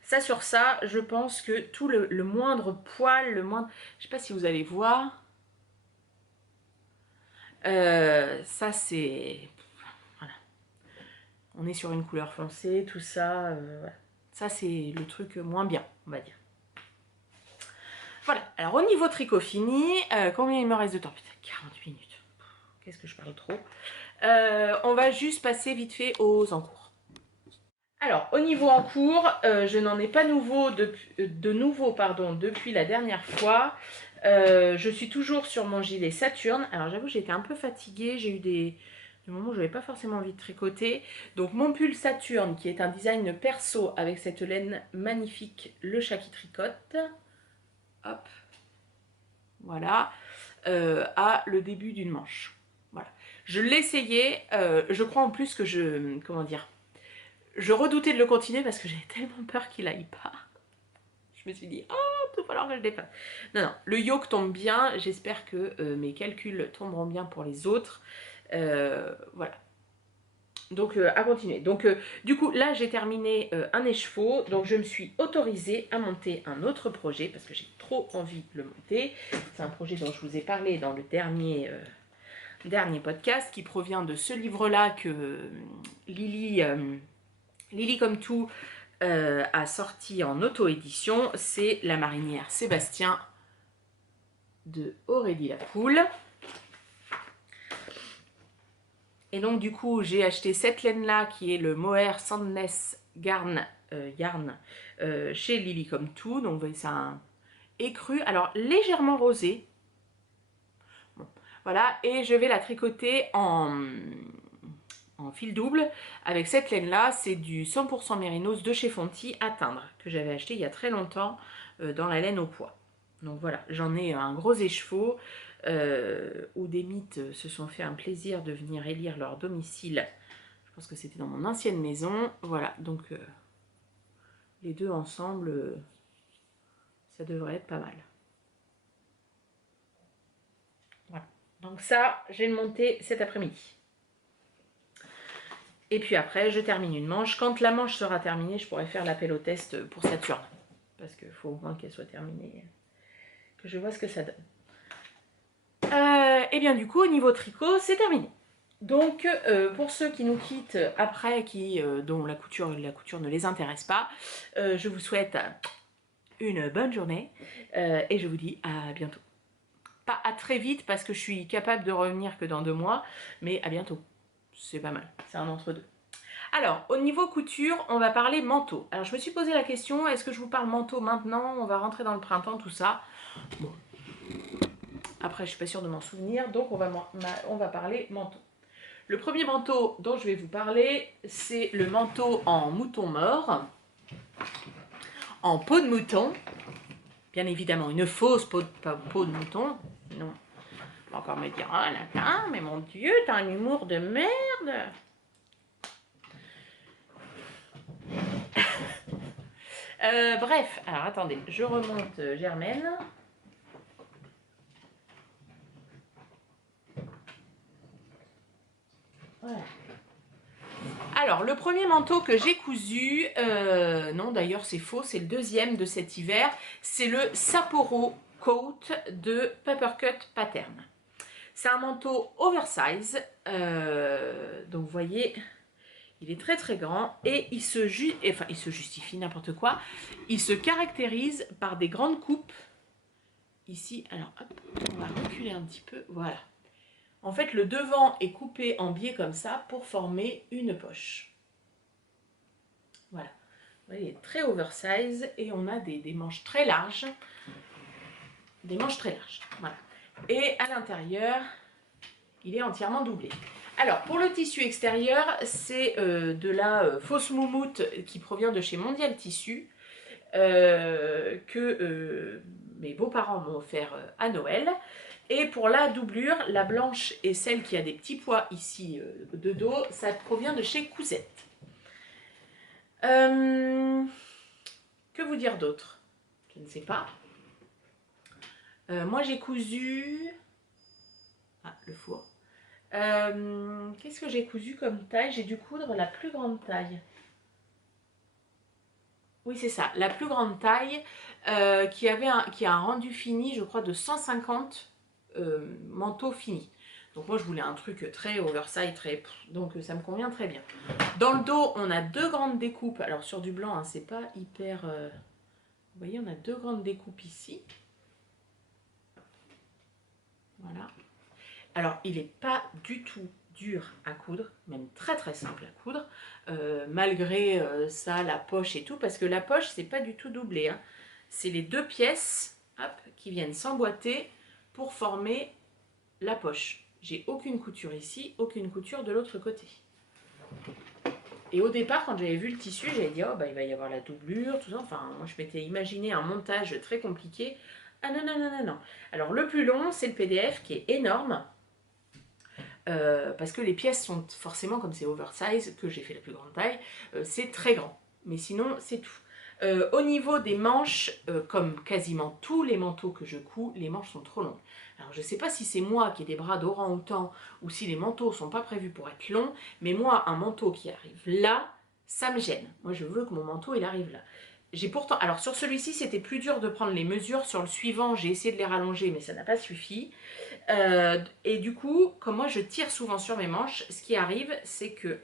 Ça sur ça, je pense que tout le moindre poil, le moindre... Je sais pas si vous allez voir. Ça c'est... Voilà. On est sur une couleur foncée, tout ça. Voilà. Ça c'est le truc moins bien, on va dire. Voilà, alors au niveau tricot fini, combien il me reste de temps? Putain, 40 minutes. Qu'est-ce que je parle trop. On va juste passer vite fait aux encours. Alors, au niveau encours, je n'en ai pas de nouveau depuis la dernière fois. Je suis toujours sur mon gilet Saturne. Alors, j'avoue, j'ai été un peu fatiguée. J'ai eu des moments où je n'avais pas forcément envie de tricoter. Donc, mon pull Saturne, qui est un design perso avec cette laine magnifique, le chat qui tricote. Hop. Voilà. À le début d'une manche. Voilà. Je l'ai essayé. Je crois en plus que comment dire, je redoutais de le continuer parce que j'avais tellement peur qu'il aille pas. Je me suis dit, oh, il va falloir que je le défasse. Non, non, le yoke tombe bien. J'espère que mes calculs tomberont bien pour les autres. Voilà. Donc, à continuer. Donc, du coup, là, j'ai terminé un écheveau. Donc, je me suis autorisée à monter un autre projet parce que j'ai trop envie de le monter. C'est un projet dont je vous ai parlé dans le dernier podcast qui provient de ce livre-là que Lily comme tout a sorti en auto-édition. C'est La marinière Sébastien de Aurélie Lapoule. Et donc du coup j'ai acheté cette laine là qui est le Mohair Sandness Yarn chez Lily comme tout. Donc vous voyez, c'est un écru, alors légèrement rosé. Bon, voilà, et je vais la tricoter en fil double avec cette laine là. C'est du 100% mérinos de chez Fonty à teindre que j'avais acheté il y a très longtemps dans la laine au poids. Donc voilà, j'en ai un gros écheveau où des mythes se sont fait un plaisir de venir élire leur domicile. Je pense que c'était dans mon ancienne maison. Voilà, donc les deux ensemble, ça devrait être pas mal. Voilà, donc ça, je vais le monter cet après-midi. Et puis après, je termine une manche. Quand la manche sera terminée, je pourrai faire l'appel au test pour Saturne. Parce qu'il faut au moins qu'elle soit terminée, que je vois ce que ça donne. Et bien du coup, au niveau tricot, c'est terminé. Donc, pour ceux qui nous quittent après, dont la couture ne les intéresse pas, je vous souhaite une bonne journée et je vous dis à bientôt. Pas à très vite parce que je suis capable de revenir que dans 2 mois, mais à bientôt. C'est pas mal, c'est un entre-deux. Alors, au niveau couture, on va parler manteau. Alors, je me suis posé la question, est-ce que je vous parle manteau maintenant? On va rentrer dans le printemps, tout ça. Bon. Après, je suis pas sûre de m'en souvenir, donc on va parler manteau. Le premier manteau dont je vais vous parler, c'est le manteau en mouton mort, en peau de mouton. Bien évidemment, une fausse peau de mouton. Non. On va encore me dire, oh là, mais mon Dieu, t'as un humour de merde. Bref, alors attendez, je remonte Germaine. Voilà. Alors, le premier manteau que j'ai cousu, non d'ailleurs c'est faux, c'est le deuxième de cet hiver, c'est le Sapporo Coat de Papercut Pattern. C'est un manteau oversize, donc vous voyez, il est très très grand et il se justifie n'importe quoi. Il se caractérise par des grandes coupes. Ici, alors hop, on va reculer un petit peu, voilà. En fait, le devant est coupé en biais comme ça pour former une poche. Voilà. Vous voyez, il est très oversize et on a des manches très larges. Des manches très larges, voilà. Et à l'intérieur, il est entièrement doublé. Alors, pour le tissu extérieur, c'est de la fausse moumoute qui provient de chez Mondial Tissu, que mes beaux-parents m'ont offert à Noël. Et pour la doublure, la blanche et celle qui a des petits pois ici de dos, ça provient de chez Cousette. Que vous dire d'autre? Je ne sais pas. Moi j'ai cousu... Ah, le four. Qu'est-ce que j'ai cousu comme taille? J'ai dû coudre la plus grande taille. Oui, c'est ça, la plus grande taille qui a un rendu fini, je crois, de 150 manteaux finis. Donc moi, je voulais un truc très oversize, donc ça me convient très bien. Dans le dos, on a 2 grandes découpes. Alors sur du blanc, hein, c'est pas hyper... Vous voyez, on a 2 grandes découpes ici. Voilà. Alors, il n'est pas du tout dur à coudre, même très très simple à coudre, malgré ça, la poche et tout, parce que la poche, c'est pas du tout doublé, hein. C'est les deux pièces, hop, qui viennent s'emboîter pour former la poche. J'ai aucune couture ici, aucune couture de l'autre côté. Et au départ, quand j'avais vu le tissu, j'avais dit, oh, bah, il va y avoir la doublure, tout ça. Enfin, moi, je m'étais imaginé un montage très compliqué. Ah non, non, non, non, non. Alors, le plus long, c'est le PDF qui est énorme. Parce que les pièces sont forcément, comme c'est oversize, que j'ai fait la plus grande taille, c'est très grand. Mais sinon, c'est tout. Au niveau des manches, comme quasiment tous les manteaux que je couds, les manches sont trop longues. Alors je ne sais pas si c'est moi qui ai des bras d'orang-outan ou si les manteaux ne sont pas prévus pour être longs, mais moi, un manteau qui arrive là, ça me gêne. Moi, je veux que mon manteau, il arrive là. J'ai pourtant, alors sur celui-ci, c'était plus dur de prendre les mesures. Sur le suivant, j'ai essayé de les rallonger, mais ça n'a pas suffi. Et du coup, comme moi, je tire souvent sur mes manches, ce qui arrive, c'est que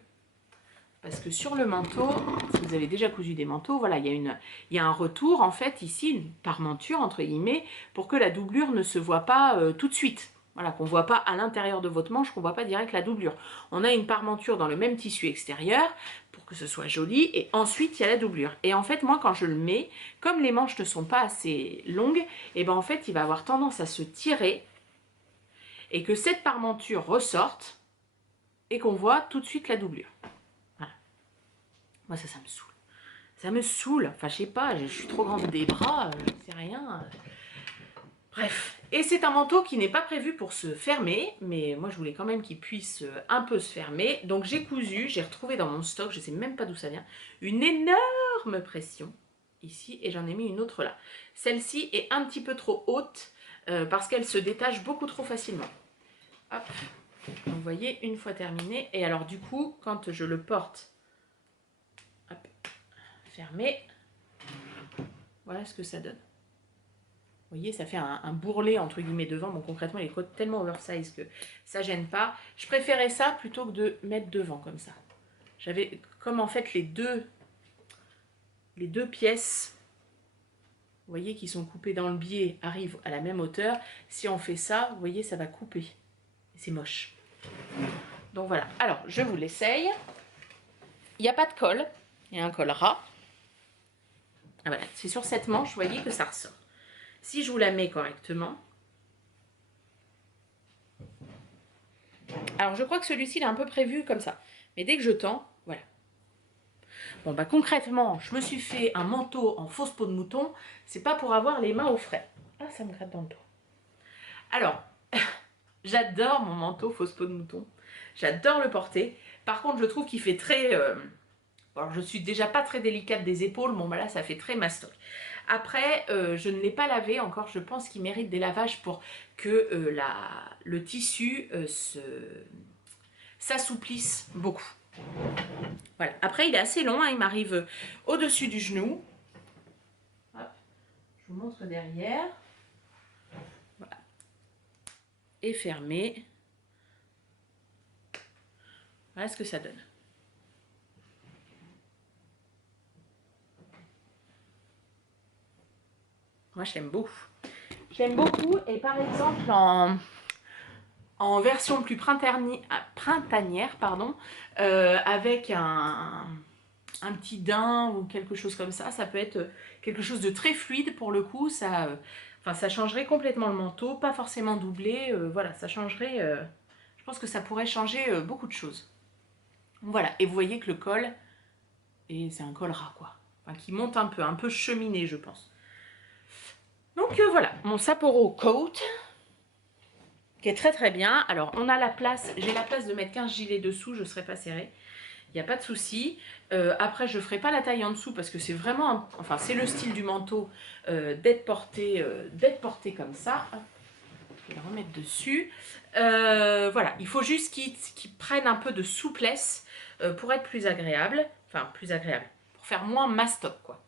parce que sur le manteau, si vous avez déjà cousu des manteaux, voilà, il y a un retour, en fait, ici, une parmenture, entre guillemets, pour que la doublure ne se voit pas tout de suite. Voilà, qu'on ne voit pas à l'intérieur de votre manche, qu'on ne voit pas direct la doublure. On a une parmenture dans le même tissu extérieur, pour que ce soit joli, et ensuite, il y a la doublure. Et en fait, moi, quand je le mets, comme les manches ne sont pas assez longues, et ben en fait, il va avoir tendance à se tirer, et que cette parmenture ressorte, et qu'on voit tout de suite la doublure. Moi, ça me saoule. Ça me saoule. Enfin, je sais pas, je suis trop grande des bras, je sais rien. Bref. Et c'est un manteau qui n'est pas prévu pour se fermer, mais moi, je voulais quand même qu'il puisse un peu se fermer. Donc, j'ai cousu, j'ai retrouvé dans mon stock, je sais même pas d'où ça vient, une énorme pression ici, et j'en ai mis une autre là. Celle-ci est un petit peu trop haute, parce qu'elle se détache beaucoup trop facilement. Hop. Donc, vous voyez, une fois terminé. Et alors, du coup, quand je le porte, hop, fermé, voilà ce que ça donne. Vous voyez, ça fait un bourrelet entre guillemets devant. Bon, concrètement, il est tellement oversize que ça gêne pas. Je préférais ça plutôt que de mettre devant comme ça. J'avais, comme en fait les deux pièces, vous voyez, qui sont coupées dans le biais, arrivent à la même hauteur. Si on fait ça, vous voyez, ça va couper. C'est moche. Donc voilà. Alors, je vous l'essaye. Il n'y a pas de colle. Il y a un col ras. Ah, voilà, c'est sur cette manche, vous voyez que ça ressort. Si je vous la mets correctement, alors je crois que celui-ci il est un peu prévu comme ça, mais dès que je tends, voilà. Bon bah concrètement, je me suis fait un manteau en fausse peau de mouton, c'est pas pour avoir les mains au frais. Ah, ça me gratte dans le dos. Alors, j'adore mon manteau fausse peau de mouton, j'adore le porter. Par contre, je trouve qu'il fait très... alors je suis déjà pas très délicate des épaules, bon bah là ça fait très mastoc. Après, je ne l'ai pas lavé encore, je pense qu'il mérite des lavages pour que le tissu s'assouplisse beaucoup. Voilà. Après, il est assez long, hein, il m'arrive au-dessus du genou. Hop. Je vous montre derrière. Voilà. Et fermé. Voilà ce que ça donne. Moi, j'aime beaucoup. J'aime beaucoup, et par exemple, en version plus printanière, pardon, avec un petit daim ou quelque chose comme ça peut être quelque chose de très fluide pour le coup, ça changerait complètement le manteau, pas forcément doublé, voilà, ça changerait, je pense que ça pourrait changer beaucoup de choses. Voilà, et vous voyez que le col, et c'est un col ras quoi, enfin, qui monte un peu cheminé je pense. Donc voilà, mon Sapporo coat, qui est très très bien. Alors on a la place, j'ai la place de mettre 15 gilets dessous, je ne serai pas serrée. Il n'y a pas de souci. Après, je ne ferai pas la taille en dessous parce que c'est vraiment, enfin, c'est le style du manteau d'être porté comme ça. Je vais le remettre dessus. Voilà, il faut juste qu'il prenne un peu de souplesse pour être plus agréable. Enfin, plus agréable, pour faire moins mastoc, quoi.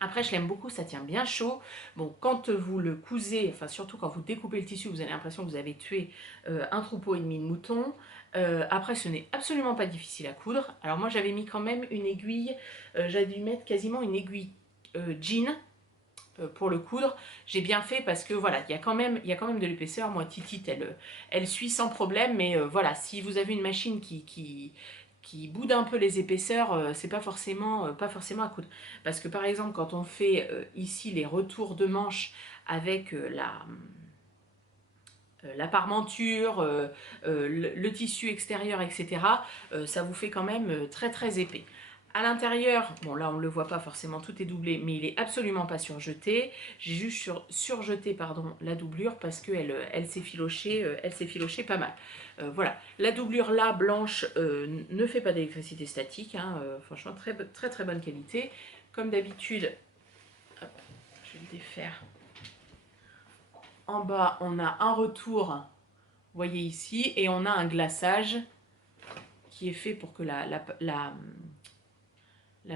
Après, je l'aime beaucoup, ça tient bien chaud. Bon, quand vous le cousez, enfin surtout quand vous découpez le tissu, vous avez l'impression que vous avez tué un troupeau et demi de moutons. Après, ce n'est absolument pas difficile à coudre. Alors moi, j'avais mis quand même une aiguille, j'avais dû mettre quasiment une aiguille jean, pour le coudre. J'ai bien fait parce que voilà, il y a quand même de l'épaisseur. Moi, Titite, elle suit sans problème, mais voilà, si vous avez une machine qui boude un peu les épaisseurs, c'est pas forcément à coudre. Parce que par exemple, quand on fait ici les retours de manches avec la parmenture, le tissu extérieur, etc., ça vous fait quand même très très épais. À l'intérieur, bon là on ne le voit pas forcément, tout est doublé, mais il est absolument pas surjeté. J'ai juste surjeté pardon, la doublure parce qu'elle elle s'est filochée pas mal. Voilà, la doublure là, blanche, ne fait pas d'électricité statique, hein, franchement très, très très bonne qualité. Comme d'habitude, je vais le défaire. En bas, on a un retour, vous voyez ici, et on a un glaçage qui est fait pour que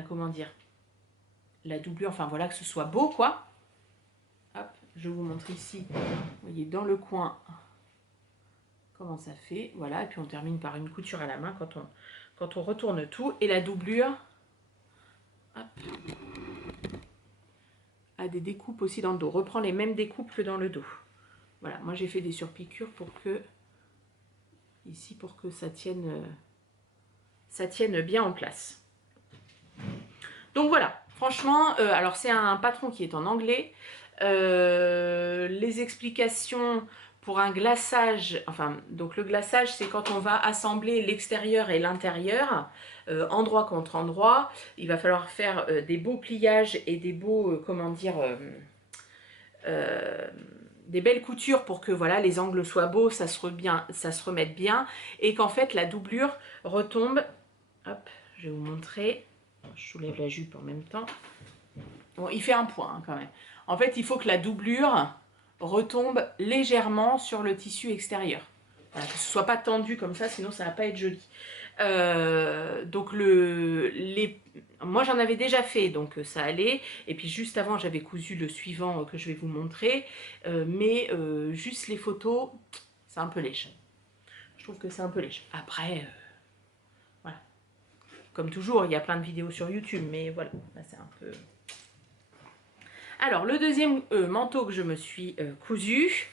comment dire, la doublure, enfin voilà, que ce soit beau, quoi. Hop, je vous montre ici, vous voyez, dans le coin, comment ça fait. Voilà, et puis on termine par une couture à la main quand on retourne tout. Et la doublure, hop, a des découpes aussi dans le dos. Reprend les mêmes découpes que dans le dos. Voilà, moi j'ai fait des surpiqûres pour que, ici, pour que ça tienne bien en place. Donc voilà, franchement, alors c'est un patron qui est en anglais. Les explications pour un glaçage, enfin, donc le glaçage, c'est quand on va assembler l'extérieur et l'intérieur, endroit contre endroit. Il va falloir faire des beaux pliages et des beaux, comment dire, des belles coutures pour que voilà, les angles soient beaux, ça se remette bien, et qu'en fait la doublure retombe. Hop, je vais vous montrer. Je soulève la jupe en même temps. Bon, il fait un point hein, quand même. En fait, il faut que la doublure retombe légèrement sur le tissu extérieur. Voilà, que ce ne soit pas tendu comme ça, sinon ça ne va pas être joli. Donc moi j'en avais déjà fait, donc ça allait. Et puis juste avant, j'avais cousu le suivant que je vais vous montrer. Mais juste les photos, c'est un peu léger. Je trouve que c'est un peu léger. Après, voilà. Comme toujours, il y a plein de vidéos sur YouTube, mais voilà, là c'est un peu... Alors, le deuxième manteau que je me suis cousu,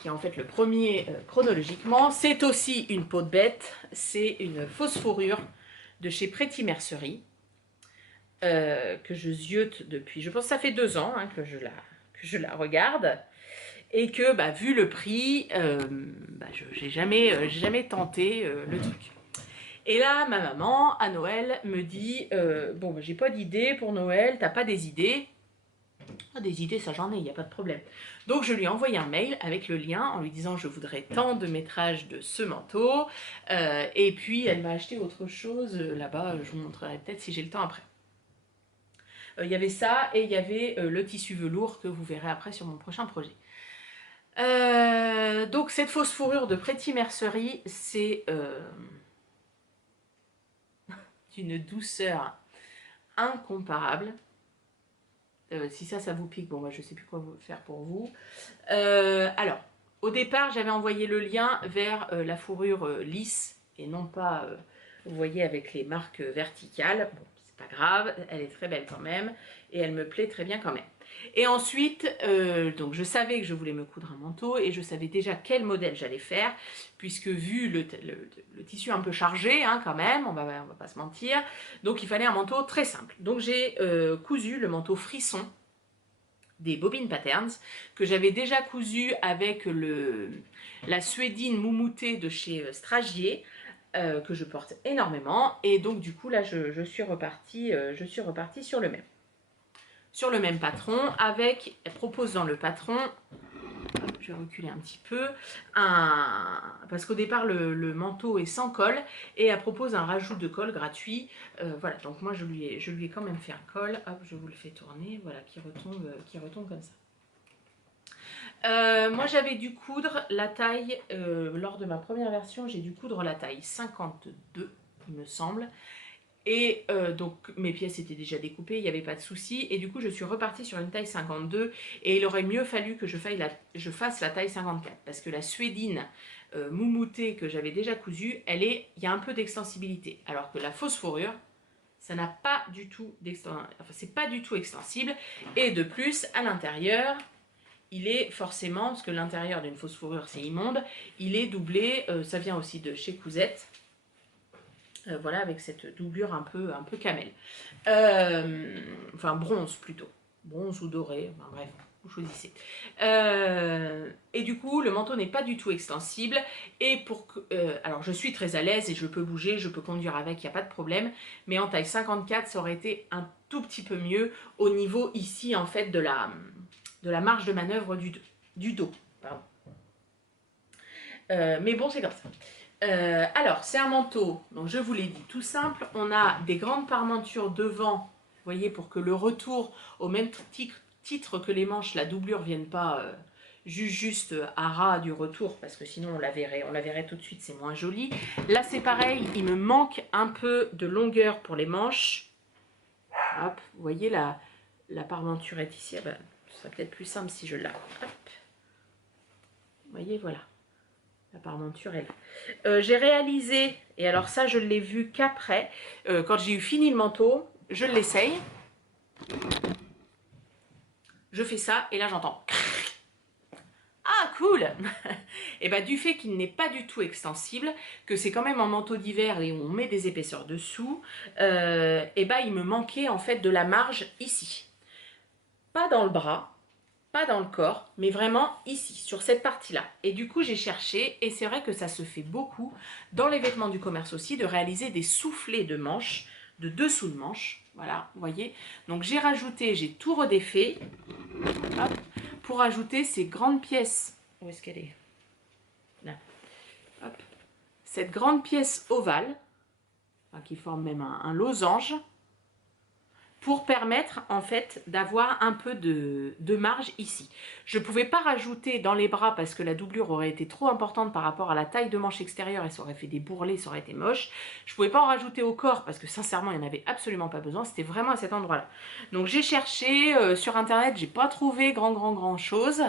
qui est en fait le premier chronologiquement, c'est aussi une peau de bête. C'est une fausse fourrure de chez Pretty Mercerie, que je ziote depuis, je pense que ça fait 2 ans hein, que je la regarde. Et que, bah, vu le prix, j'ai jamais tenté le truc. Et là, ma maman, à Noël, me dit bon, bah, j'ai pas d'idée pour Noël, t'as pas des idées? Ah, des idées, ça j'en ai, il n'y a pas de problème. Donc je lui ai envoyé un mail avec le lien en lui disant je voudrais tant de métrage de ce manteau. Et puis elle m'a acheté autre chose là-bas, je vous montrerai peut-être si j'ai le temps après. Il y avait ça et il y avait le tissu velours que vous verrez après sur mon prochain projet. Donc cette fausse fourrure de Pretty Mercerie, c'est d'une douceur incomparable. Si ça vous pique, bon, bah, je ne sais plus quoi faire pour vous. Alors, au départ, j'avais envoyé le lien vers la fourrure lisse et non pas, vous voyez, avec les marques verticales. Bon, c'est pas grave, elle est très belle quand même et elle me plaît très bien quand même. Et ensuite, donc je savais que je voulais me coudre un manteau et je savais déjà quel modèle j'allais faire, puisque vu le tissu un peu chargé hein, quand même, on va pas se mentir, donc il fallait un manteau très simple. Donc j'ai cousu le manteau frisson des Bobbin Patterns, que j'avais déjà cousu avec la suédine moumoutée de chez Stragier, que je porte énormément, et donc du coup là je suis repartie sur le même. Sur le même patron, avec, elle propose dans le patron, je vais reculer un petit peu, parce qu'au départ le manteau est sans col, et elle propose un rajout de col gratuit, voilà, donc moi je lui ai quand même fait un col, hop, je vous le fais tourner, voilà, qui retombe comme ça. Moi j'avais dû coudre la taille, lors de ma première version, j'ai dû coudre la taille 52, il me semble. Et donc mes pièces étaient déjà découpées, il n'y avait pas de souci. Et du coup je suis repartie sur une taille 52 et il aurait mieux fallu que je fasse la taille 54. Parce que la suédine moumoutée que j'avais déjà cousue, il y a un peu d'extensibilité. Alors que la fausse fourrure, ça n'a pas du tout d'extensible, enfin, c'est pas du tout extensible. Et de plus, à l'intérieur, il est forcément, parce que l'intérieur d'une fausse fourrure c'est immonde, il est doublé, ça vient aussi de chez Cousette, voilà, avec cette doublure un peu camel. Enfin bronze plutôt, bronze ou doré, enfin, bref, vous choisissez. Et du coup, le manteau n'est pas du tout extensible. Et pour que, alors je suis très à l'aise et je peux bouger, je peux conduire avec, il n'y a pas de problème. Mais en taille 54, ça aurait été un tout petit peu mieux au niveau ici en fait de la marge de manœuvre du dos. Pardon. Mais bon, c'est comme ça. Alors, c'est un manteau, donc je vous l'ai dit, tout simple. On a des grandes parmentures devant, vous voyez, pour que le retour, au même titre que les manches, la doublure ne vienne pas juste à ras du retour, parce que sinon on la verrait tout de suite, c'est moins joli. Là, c'est pareil, il me manque un peu de longueur pour les manches. Hop, vous voyez, la parmenture est ici. Ah ben, ce serait peut-être plus simple si je la... Hop. Vous voyez, voilà. La parmenture est là. J'ai réalisé, et alors ça je l'ai vu qu'après, quand j'ai eu fini le manteau, je l'essaye. Je fais ça et là j'entends. Ah cool. Et bien du fait qu'il n'est pas du tout extensible, que c'est quand même un manteau d'hiver et on met des épaisseurs dessous, et ben il me manquait en fait de la marge ici. Pas dans le bras, pas dans le corps, mais vraiment ici, sur cette partie-là. Et du coup, j'ai cherché, et c'est vrai que ça se fait beaucoup, dans les vêtements du commerce aussi, de réaliser des soufflets de manches, de dessous de manches, voilà, vous voyez. Donc j'ai rajouté, j'ai tout redéfait, hop, pour ajouter ces grandes pièces. Où est-ce qu'elle est? Là. Hop. Cette grande pièce ovale, enfin, qui forme même un losange, pour permettre en fait d'avoir un peu de marge ici. Je ne pouvais pas rajouter dans les bras parce que la doublure aurait été trop importante par rapport à la taille de manche extérieure et ça aurait fait des bourrelets, ça aurait été moche. Je ne pouvais pas en rajouter au corps parce que sincèrement il n'y en avait absolument pas besoin, c'était vraiment à cet endroit-là. Donc j'ai cherché sur internet, j'ai pas trouvé grand chose.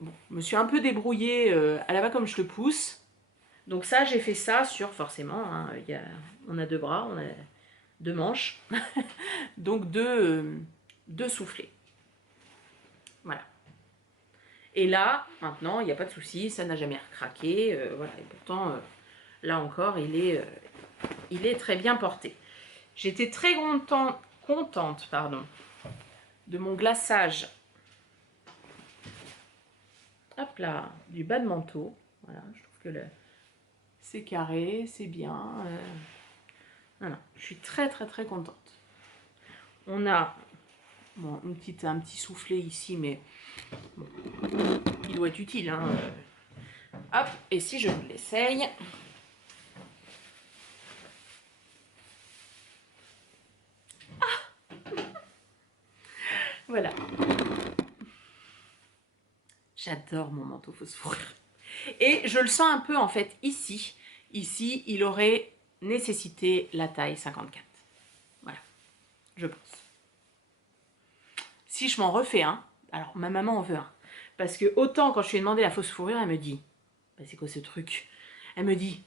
Bon, je me suis un peu débrouillée à la bas comme je le pousse. Donc ça j'ai fait ça sur forcément, hein, on a deux bras, on a deux manches, donc deux soufflets. Voilà. Et là, maintenant, il n'y a pas de souci, ça n'a jamais craqué. Voilà. Et pourtant, là encore, il est très bien porté. J'étais très contente pardon, de mon glaçage. Hop là, du bas de manteau. Voilà, je trouve que c'est carré, c'est bien. Voilà, je suis très contente. On a bon, un petit soufflet ici, mais bon, il doit être utile. Hein. Hop, et si je vous l'essaye. Ah voilà. J'adore mon manteau fausse fourrure. Et je le sens un peu en fait ici. Ici, il aurait nécessité la taille 54. Voilà, je pense. Si je m'en refais un, alors ma maman en veut un. Parce que autant quand je lui ai demandé la fausse fourrure, elle me dit, bah, c'est quoi ce truc? Elle me dit,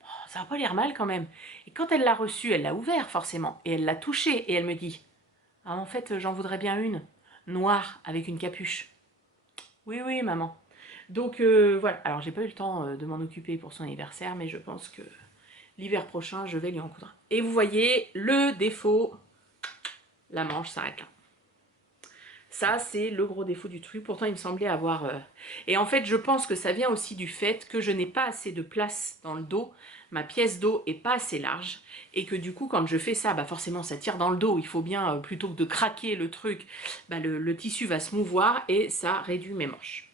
oh, ça n'a pas l'air mal quand même. Et quand elle l'a reçu, elle l'a ouvert forcément. Et elle l'a touché. Et elle me dit, ah en fait j'en voudrais bien une. Noire avec une capuche. Oui, oui maman. Donc voilà, alors j'ai pas eu le temps de m'en occuper pour son anniversaire, mais je pense que l'hiver prochain, je vais lui en coudre. Et vous voyez, le défaut, la manche s'arrête là. Ça, c'est le gros défaut du truc. Pourtant, il me semblait avoir... Et en fait, je pense que ça vient aussi du fait que je n'ai pas assez de place dans le dos. Ma pièce dos est pas assez large. Et que du coup, quand je fais ça, bah forcément, ça tire dans le dos. Il faut bien, plutôt que de craquer le truc, bah le tissu va se mouvoir et ça réduit mes manches.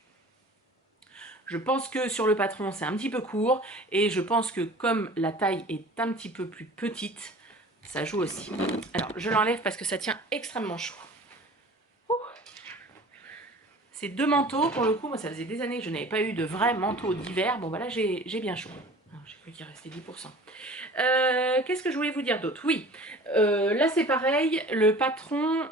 Je pense que sur le patron, c'est un petit peu court. Et je pense que comme la taille est un petit peu plus petite, ça joue aussi. Alors, je l'enlève parce que ça tient extrêmement chaud. Ces deux manteaux, pour le coup, moi ça faisait des années que je n'avais pas eu de vrai manteau d'hiver. Bon bah là j'ai bien chaud. Alors, j'ai cru qu'il restait 10%. Qu'est-ce que je voulais vous dire d'autre? Oui, là c'est pareil, le patron,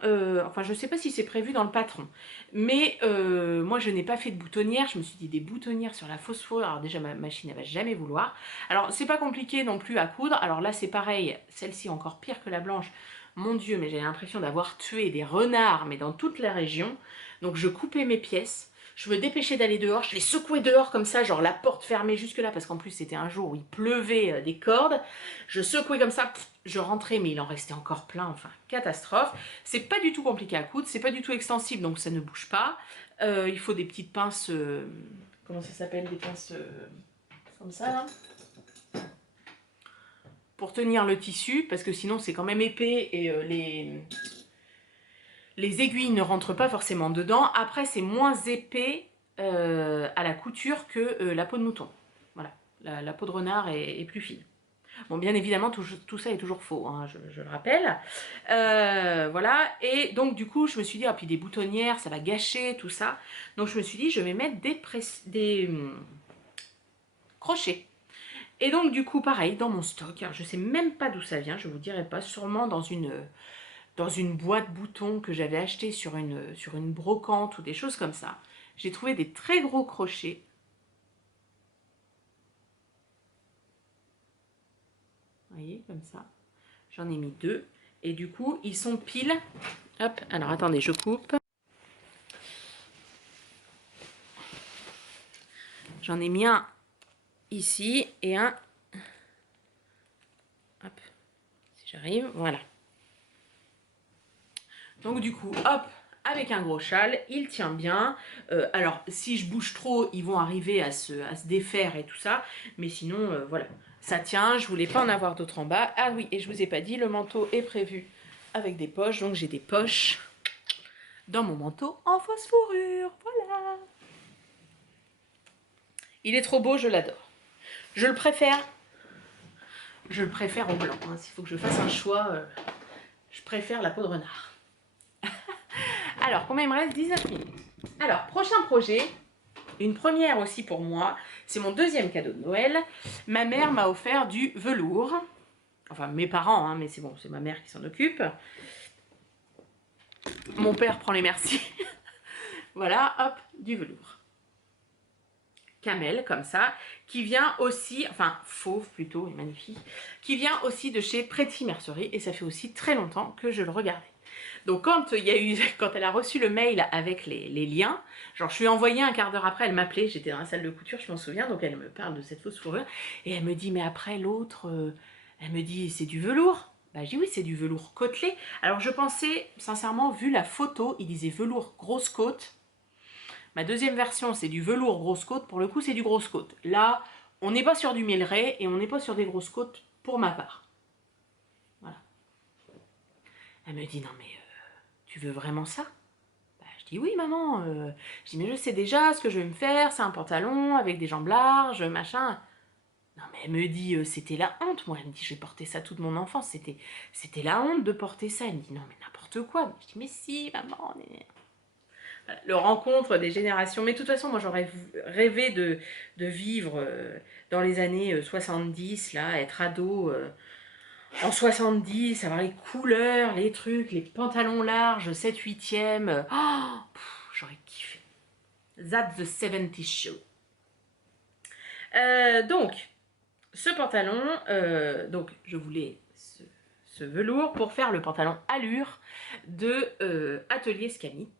enfin je ne sais pas si c'est prévu dans le patron, mais moi je n'ai pas fait de boutonnière, je me suis dit des boutonnières sur la fausse fourrure, alors déjà ma machine elle va jamais vouloir. Alors c'est pas compliqué non plus à coudre, alors là c'est pareil, celle-ci encore pire que la blanche, mon Dieu, mais j'ai l'impression d'avoir tué des renards, mais dans toute la région, donc je coupais mes pièces. Je me dépêchais d'aller dehors, je les secouais dehors comme ça, genre la porte fermée jusque là, parce qu'en plus c'était un jour où il pleuvait des cordes. Je secouais comme ça, pff, je rentrais, mais il en restait encore plein, enfin, catastrophe. C'est pas du tout compliqué à coudre, c'est pas du tout extensible, donc ça ne bouge pas. Il faut des petites pinces, comment ça s'appelle, des pinces comme ça, là, pour tenir le tissu, parce que sinon c'est quand même épais et les aiguilles ne rentrent pas forcément dedans. Après, c'est moins épais à la couture que la peau de mouton. Voilà, la peau de renard est plus fine. Bon, bien évidemment, tout ça est toujours faux, hein, je le rappelle. Voilà, et donc du coup, je me suis dit, ah, puis des boutonnières, ça va gâcher, tout ça. Donc je me suis dit, je vais mettre des crochets. Et donc du coup, pareil, dans mon stock, alors, je sais même pas d'où ça vient, je vous dirai pas, sûrement dans une boîte bouton que j'avais acheté sur une brocante ou des choses comme ça. J'ai trouvé des très gros crochets. Vous voyez, comme ça. J'en ai mis 2. Et du coup, ils sont pile. Hop, alors attendez, je coupe. J'en ai mis un ici et un... Hop, si j'arrive, voilà. Donc du coup, hop, avec un gros châle, il tient bien. Alors, si je bouge trop, ils vont arriver à se défaire et tout ça. Mais sinon, voilà, ça tient. Je voulais pas en avoir d'autres en bas. Ah oui, et je vous ai pas dit, le manteau est prévu avec des poches. Donc j'ai des poches dans mon manteau en fausse fourrure. Voilà. Il est trop beau, je l'adore. Je le préfère au blanc. Hein. S'il faut que je fasse un choix, je préfère la peau de renard. Alors, combien il me reste? 19 minutes. Alors, prochain projet, une première aussi pour moi, c'est mon deuxième cadeau de Noël. Ma mère m'a offert du velours. Enfin, mes parents, hein, mais c'est bon, c'est ma mère qui s'en occupe. Mon père prend les merci. Voilà, hop, du velours. Camel, comme ça, qui vient aussi, enfin, fauve plutôt, il est magnifique, qui vient aussi de chez Pretty Mercerie, et ça fait aussi très longtemps que je le regardais. Donc quand elle a reçu le mail avec les liens, genre je lui ai envoyé un quart d'heure après, elle m'appelait, j'étais dans la salle de couture, je m'en souviens, donc elle me parle de cette fausse fourrure, et elle me dit, mais après l'autre, elle me dit, c'est du velours? Bah je dis oui, c'est du velours côtelé. Alors je pensais, sincèrement, vu la photo, il disait velours grosse côte. Ma deuxième version, c'est du velours grosse côte, pour le coup c'est du grosse côte. Là, on n'est pas sur du mieleray, et on n'est pas sur des grosses côtes pour ma part. Voilà. Elle me dit, non mais... tu veux vraiment ça? Bah, je dis oui maman, je dis mais je sais déjà ce que je vais me faire, c'est un pantalon avec des jambes larges, machin. Non mais elle me dit c'était la honte, moi elle me dit j'ai porté ça toute mon enfance, c'était la honte de porter ça. Elle me dit non mais n'importe quoi. Je dis mais si maman. Voilà, le rencontre des générations, mais de toute façon moi j'aurais rêvé de vivre dans les années 70, là, être ado. En 70, avoir les couleurs, les trucs, les pantalons larges, 7/8e. Oh, j'aurais kiffé. That's the 70s show. Donc, ce pantalon, donc je voulais ce velours pour faire le pantalon allure de Atelier Scanit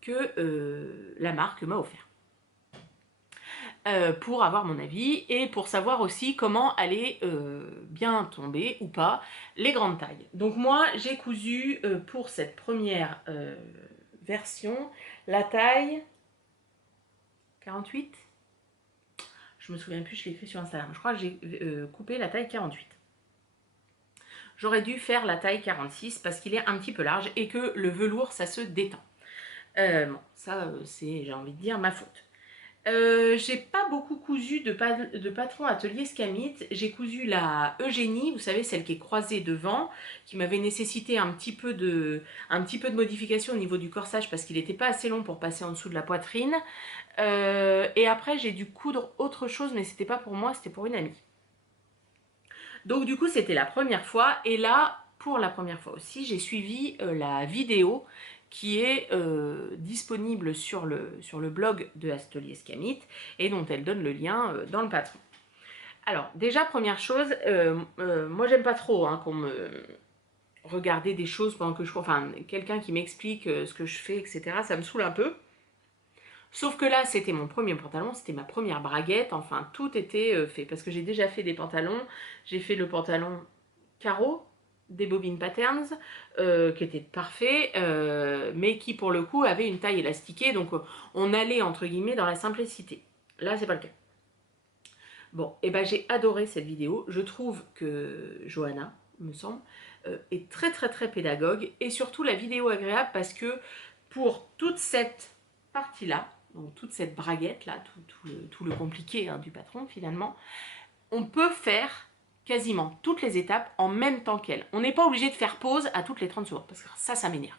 que la marque m'a offert. Pour avoir mon avis et pour savoir aussi comment aller bien tomber ou pas les grandes tailles. Donc moi j'ai cousu pour cette première version la taille 48. Je me souviens plus, je l'ai fait sur Instagram. Je crois que j'ai coupé la taille 48. J'aurais dû faire la taille 46 parce qu'il est un petit peu large et que le velours ça se détend. Bon, ça c'est, j'ai envie de dire, ma faute. J'ai pas beaucoup cousu de patron atelier Scamit. J'ai cousu la Eugénie, vous savez, celle qui est croisée devant, qui m'avait nécessité un petit peu de modification au niveau du corsage parce qu'il n'était pas assez long pour passer en dessous de la poitrine. Et après, j'ai dû coudre autre chose, mais c'était pas pour moi, c'était pour une amie. Donc du coup, c'était la première fois. Et là, pour la première fois aussi, j'ai suivi la vidéo qui est disponible sur le blog de Atelier Scamit et dont elle donne le lien dans le patron. Alors déjà, première chose, moi j'aime pas trop hein, qu'on me regarder des choses pendant que je... Enfin, quelqu'un qui m'explique ce que je fais, etc. Ça me saoule un peu. Sauf que là, c'était mon premier pantalon, c'était ma première braguette, enfin tout était fait. Parce que j'ai déjà fait des pantalons, j'ai fait le pantalon carreau, des bobines patterns, qui était parfait, mais qui pour le coup avait une taille élastiquée, donc on allait entre guillemets dans la simplicité. Là, c'est pas le cas. Bon, et ben j'ai adoré cette vidéo. Je trouve que Johanna, me semble, est très très très pédagogue et surtout la vidéo agréable parce que pour toute cette partie-là, donc toute cette braguette-là, tout le compliqué hein, du patron finalement, on peut faire quasiment toutes les étapes en même temps qu'elle. On n'est pas obligé de faire pause à toutes les 30 secondes, parce que ça m'énerve.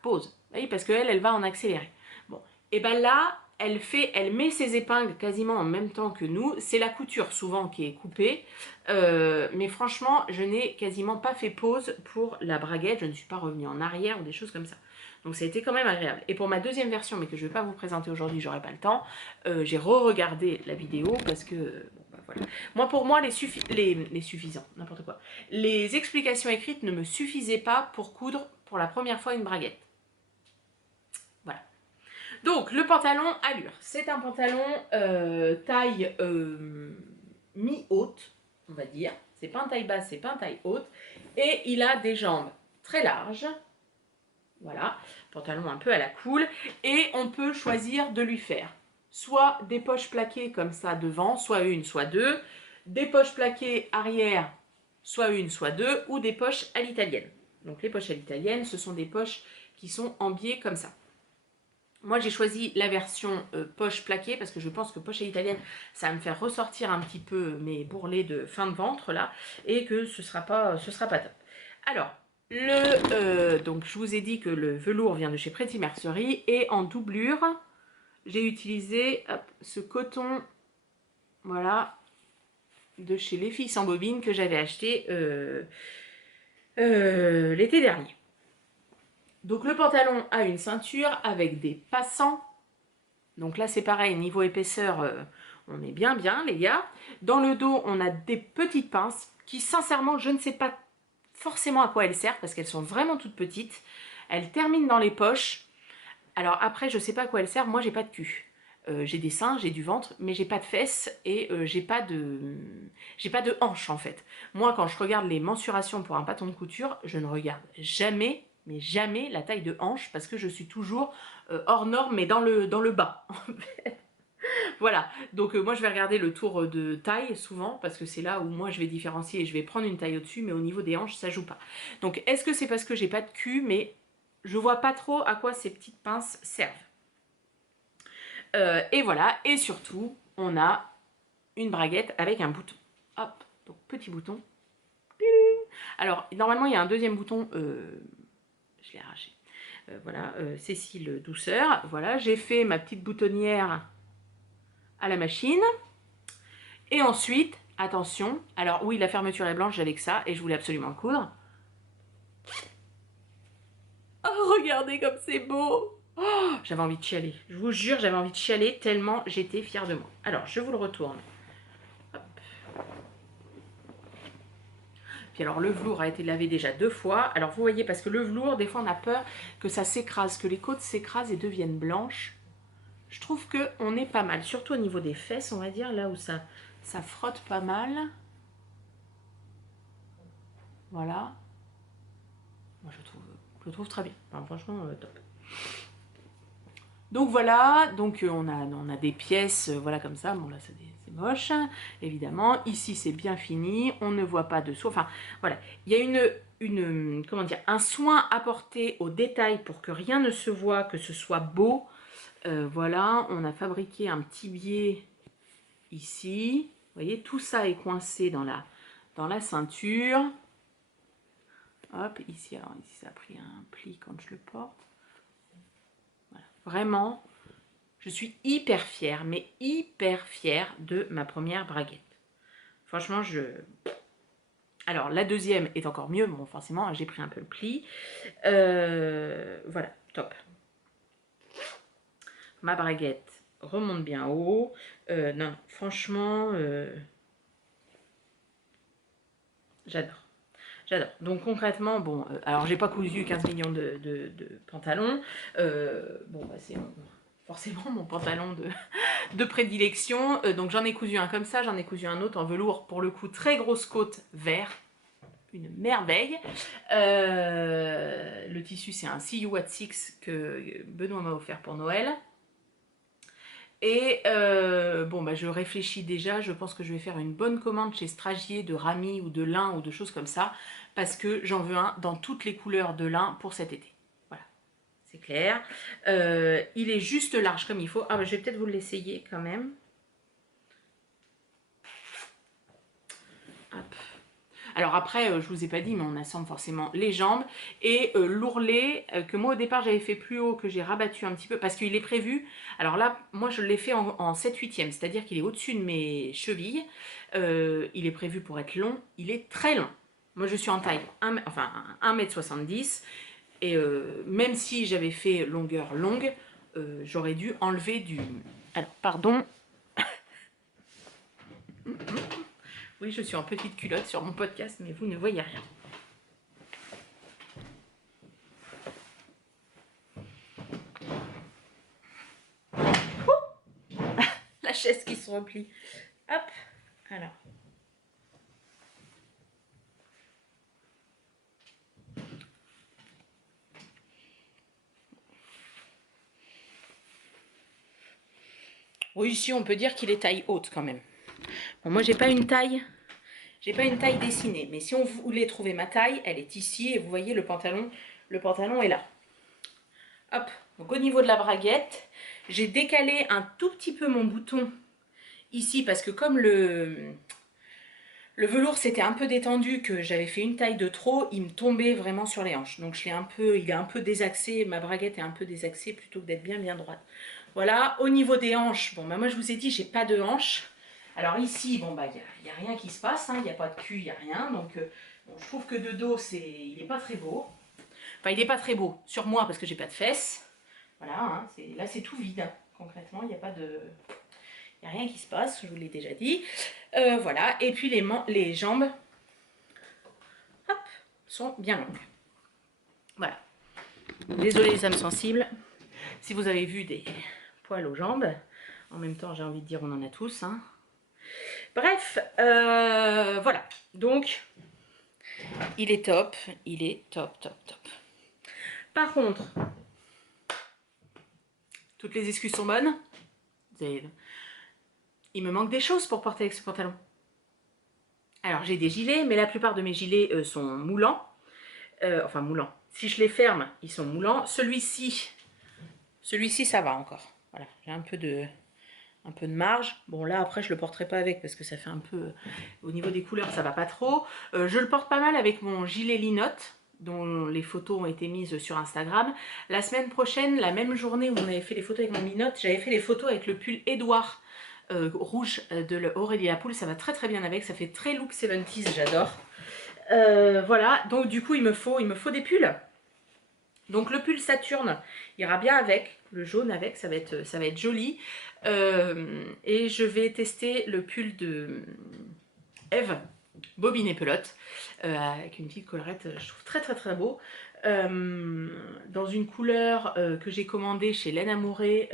Pause. Oui, parce qu'elle, elle va en accéléré. Bon, et ben là, elle met ses épingles quasiment en même temps que nous. C'est la couture souvent qui est coupée. Mais franchement, je n'ai quasiment pas fait pause pour la braguette. Je ne suis pas revenue en arrière ou des choses comme ça. Donc ça a été quand même agréable. Et pour ma deuxième version, mais que je ne vais pas vous présenter aujourd'hui, j'aurai pas le temps, j'ai re-regardé la vidéo parce que... Bon, bah, voilà. Moi, pour moi, les suffisants, n'importe quoi. Les explications écrites ne me suffisaient pas pour coudre pour la première fois une braguette. Voilà. Donc, le pantalon allure. C'est un pantalon taille mi-haute, on va dire. C'est pas une taille basse, c'est pas une taille haute. Et il a des jambes très larges. Voilà, pantalon un peu à la cool. Et on peut choisir de lui faire soit des poches plaquées comme ça devant, soit une, soit deux. Des poches plaquées arrière, soit une, soit deux. Ou des poches à l'italienne. Donc les poches à l'italienne, ce sont des poches qui sont en biais comme ça. Moi, j'ai choisi la version poche plaquée parce que je pense que poche à l'italienne, ça va me faire ressortir un petit peu mes bourrelets de fin de ventre là et que ce sera pas top. Alors, donc je vous ai dit que le velours vient de chez Pretty Mercerie et en doublure, j'ai utilisé ce coton, voilà, de chez Les Filles sans bobine que j'avais acheté l'été dernier. Donc le pantalon a une ceinture avec des passants. Donc là c'est pareil, niveau épaisseur, on est bien les gars. Dans le dos, on a des petites pinces qui sincèrement, je ne sais pas forcément à quoi elles servent parce qu'elles sont vraiment toutes petites. Elles terminent dans les poches. Alors après, je ne sais pas à quoi elles servent, moi j'ai pas de cul. J'ai des seins, j'ai du ventre, mais j'ai pas de fesses et j'ai pas de hanches en fait. Moi, quand je regarde les mensurations pour un bâton de couture, je ne regarde jamais, mais jamais la taille de hanche parce que je suis toujours hors norme, mais dans le bas. Voilà, donc moi je vais regarder le tour de taille souvent parce que c'est là où moi je vais différencier et je vais prendre une taille au-dessus, mais au niveau des hanches ça joue pas. Donc est-ce que c'est parce que j'ai pas de cul, mais je vois pas trop à quoi ces petites pinces servent. Et voilà, et surtout on a une braguette avec un bouton. Hop, donc petit bouton. Alors normalement il y a un deuxième bouton, je l'ai arraché. Voilà, Cécile Douceur. Voilà, j'ai fait ma petite boutonnière à la machine. Et ensuite, attention, alors oui, la fermeture est blanche, j'avais que ça, et je voulais absolument le coudre. Oh, regardez comme c'est beau! Oh, j'avais envie de chialer. Je vous jure, j'avais envie de chialer tellement j'étais fière de moi. Alors, je vous le retourne. Hop. Puis alors, le velours a été lavé déjà 2 fois. Alors, vous voyez, parce que le velours, des fois, on a peur que ça s'écrase, que les côtes s'écrasent et deviennent blanches. Je trouve qu'on est pas mal, surtout au niveau des fesses, on va dire, là où ça frotte pas mal. Voilà. Moi, je trouve très bien. Enfin, franchement, top. Donc voilà, donc on a des pièces, voilà comme ça. Bon là, c'est moche, évidemment. Ici, c'est bien fini. On ne voit pas dessous. Enfin, voilà. Il y a comment dire, un soin apporté aux détails pour que rien ne se voit, que ce soit beau. Voilà, on a fabriqué un petit biais ici. Vous voyez, tout ça est coincé dans la ceinture. Hop, ici, alors ici ça a pris un pli quand je le porte. Voilà. Vraiment, je suis hyper fière, mais hyper fière de ma première braguette. Franchement, alors, la deuxième est encore mieux. Bon, forcément, j'ai pris un peu le pli. Voilà, top. Ma braguette remonte bien haut. Non, franchement, j'adore. J'adore. Donc concrètement, bon, alors j'ai pas cousu 15 millions de pantalons. Bon, bah, c'est forcément mon pantalon de prédilection. Donc j'en ai cousu un comme ça, j'en ai cousu un autre en velours, pour le coup, très grosse côte vert. Une merveille. Le tissu, c'est un See You at Six que Benoît m'a offert pour Noël. Et bon, bah, je réfléchis déjà, je pense que je vais faire une bonne commande chez Stragier de Rami ou de lin ou de choses comme ça, parce que j'en veux un dans toutes les couleurs de lin pour cet été. Voilà, c'est clair. Il est juste large comme il faut. Ah, bah, je vais peut-être vous l'essayer quand même. Hop. Alors après, je vous ai pas dit, mais on assemble forcément les jambes et l'ourlet que moi au départ j'avais fait plus haut, que j'ai rabattu un petit peu parce qu'il est prévu. Alors là, moi je l'ai fait en 7/8e, c'est-à-dire qu'il est au-dessus de mes chevilles. Il est prévu pour être long, il est très long. Moi je suis en taille 1m70 et même si j'avais fait longueur longue, j'aurais dû enlever du... Alors pardon. Oui, je suis en petite culotte sur mon podcast, mais vous ne voyez rien. La chaise qui se replie. Hop, alors. Oui, ici on peut dire qu'il est taille haute quand même. Bon, moi j'ai pas une taille dessinée, mais si on voulait trouver ma taille, elle est ici et vous voyez le pantalon est là. Hop, donc au niveau de la braguette, j'ai décalé un tout petit peu mon bouton ici parce que comme le velours s'était un peu détendu, que j'avais fait une taille de trop, il me tombait vraiment sur les hanches. Donc il est un peu désaxé, ma braguette est un peu désaxée plutôt que d'être bien droite. Voilà, au niveau des hanches, bon bah moi je vous ai dit, j'ai pas de hanches. Alors ici, bon bah il n'y a rien qui se passe, il n'y a pas de cul, il n'y a rien. Donc bon, je trouve que de dos, il n'est pas très beau. Enfin, il n'est pas très beau sur moi parce que j'ai pas de fesses. Voilà, hein, là c'est tout vide. Concrètement, il n'y a pas de... Il n'y a rien qui se passe, je vous l'ai déjà dit. Voilà, et puis les jambes, hop, sont bien longues. Voilà. Désolée les âmes sensibles. Si vous avez vu des poils aux jambes, en même temps j'ai envie de dire on en a tous. Hein. Bref, voilà. Donc, il est top, top. Par contre, toutes les excuses sont bonnes. Il me manque des choses pour porter avec ce pantalon. Alors j'ai des gilets, mais la plupart de mes gilets sont moulants. Enfin moulants. Si je les ferme, ils sont moulants. Celui-ci, ça va encore. Voilà, j'ai un peu de marge. Bon là après je le porterai pas avec parce que ça fait un peu... Au niveau des couleurs ça va pas trop. Je le porte pas mal avec mon gilet linotte dont les photos ont été mises sur Instagram. La semaine prochaine, la même journée où on avait fait les photos avec mon linotte, j'avais fait les photos avec le pull Edouard rouge de Aurélie Lapoule. Ça va très très bien avec, ça fait très look 70s, j'adore. Voilà, donc du coup il me faut des pulls. Donc le pull Saturne ira bien avec, le jaune avec, ça va être joli. Et je vais tester le pull de Eve, bobine et pelote, avec une petite collerette, je trouve très très très beau. Dans une couleur que j'ai commandée chez Laine Amourée,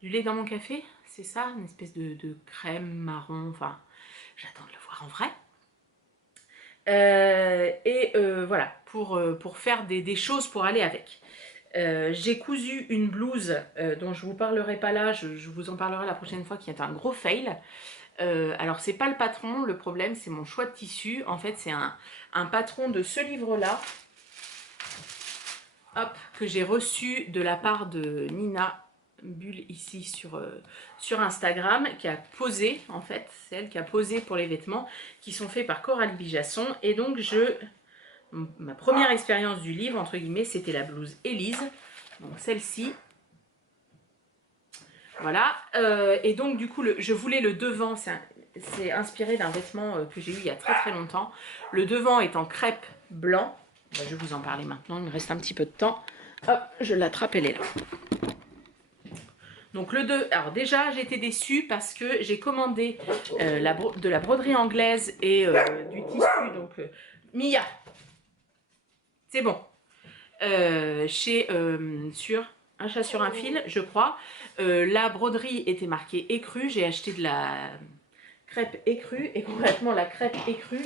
du lait dans mon café, c'est ça, une espèce de crème marron, enfin j'attends de le voir en vrai. Voilà, pour faire des choses pour aller avec. J'ai cousu une blouse dont je vous parlerai pas là, je vous en parlerai la prochaine fois, qui est un gros fail. Alors c'est pas le patron, le problème c'est mon choix de tissu. En fait c'est un patron de ce livre là. hop, que j'ai reçu de la part de Nina Bulle ici sur Instagram, qui a posé, en fait, c'est elle qui a posé pour les vêtements, qui sont faits par Coralie Bijasson. Et donc, ma première expérience du livre, entre guillemets, c'était la blouse Élise, donc celle-ci. Voilà, et donc du coup, je voulais le devant, c'est inspiré d'un vêtement que j'ai eu il y a très très longtemps. Le devant est en crêpe blanc. Ben, je vais vous en parler maintenant, il me reste un petit peu de temps. Hop, je l'attrape, elle est là. Donc alors déjà j'ai été déçue parce que j'ai commandé de la broderie anglaise et du tissu, donc Mia, c'est bon, sur Un chat sur un fil, je crois. La broderie était marquée écrue, j'ai acheté de la crêpe écrue et concrètement la crêpe écrue,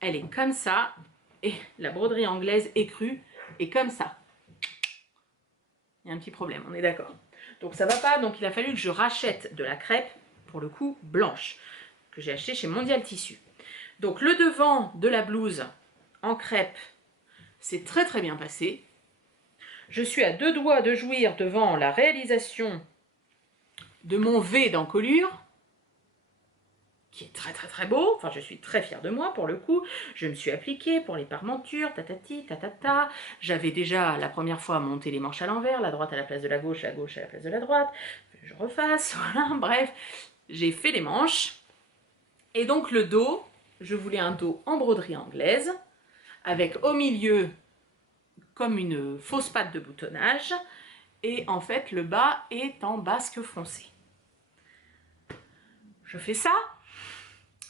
elle est comme ça et la broderie anglaise écrue est comme ça. Il y a un petit problème, on est d'accord. Donc ça va pas, donc il a fallu que je rachète de la crêpe, pour le coup blanche, que j'ai acheté chez Mondial Tissu. Donc le devant de la blouse en crêpe, c'est très très bien passé. Je suis à 2 doigts de jouir devant la réalisation de mon V d'encolure, qui est très très très beau. Enfin, je suis très fière de moi pour le coup. Je me suis appliquée pour les parmentures, tatati, tatata. J'avais déjà la première fois monté les manches à l'envers, la droite à la place de la gauche à la place de la droite. Je refasse, voilà, bref. J'ai fait les manches. Et donc le dos, je voulais un dos en broderie anglaise, avec au milieu comme une fausse patte de boutonnage. Et en fait, le bas est en basque foncé. Je fais ça.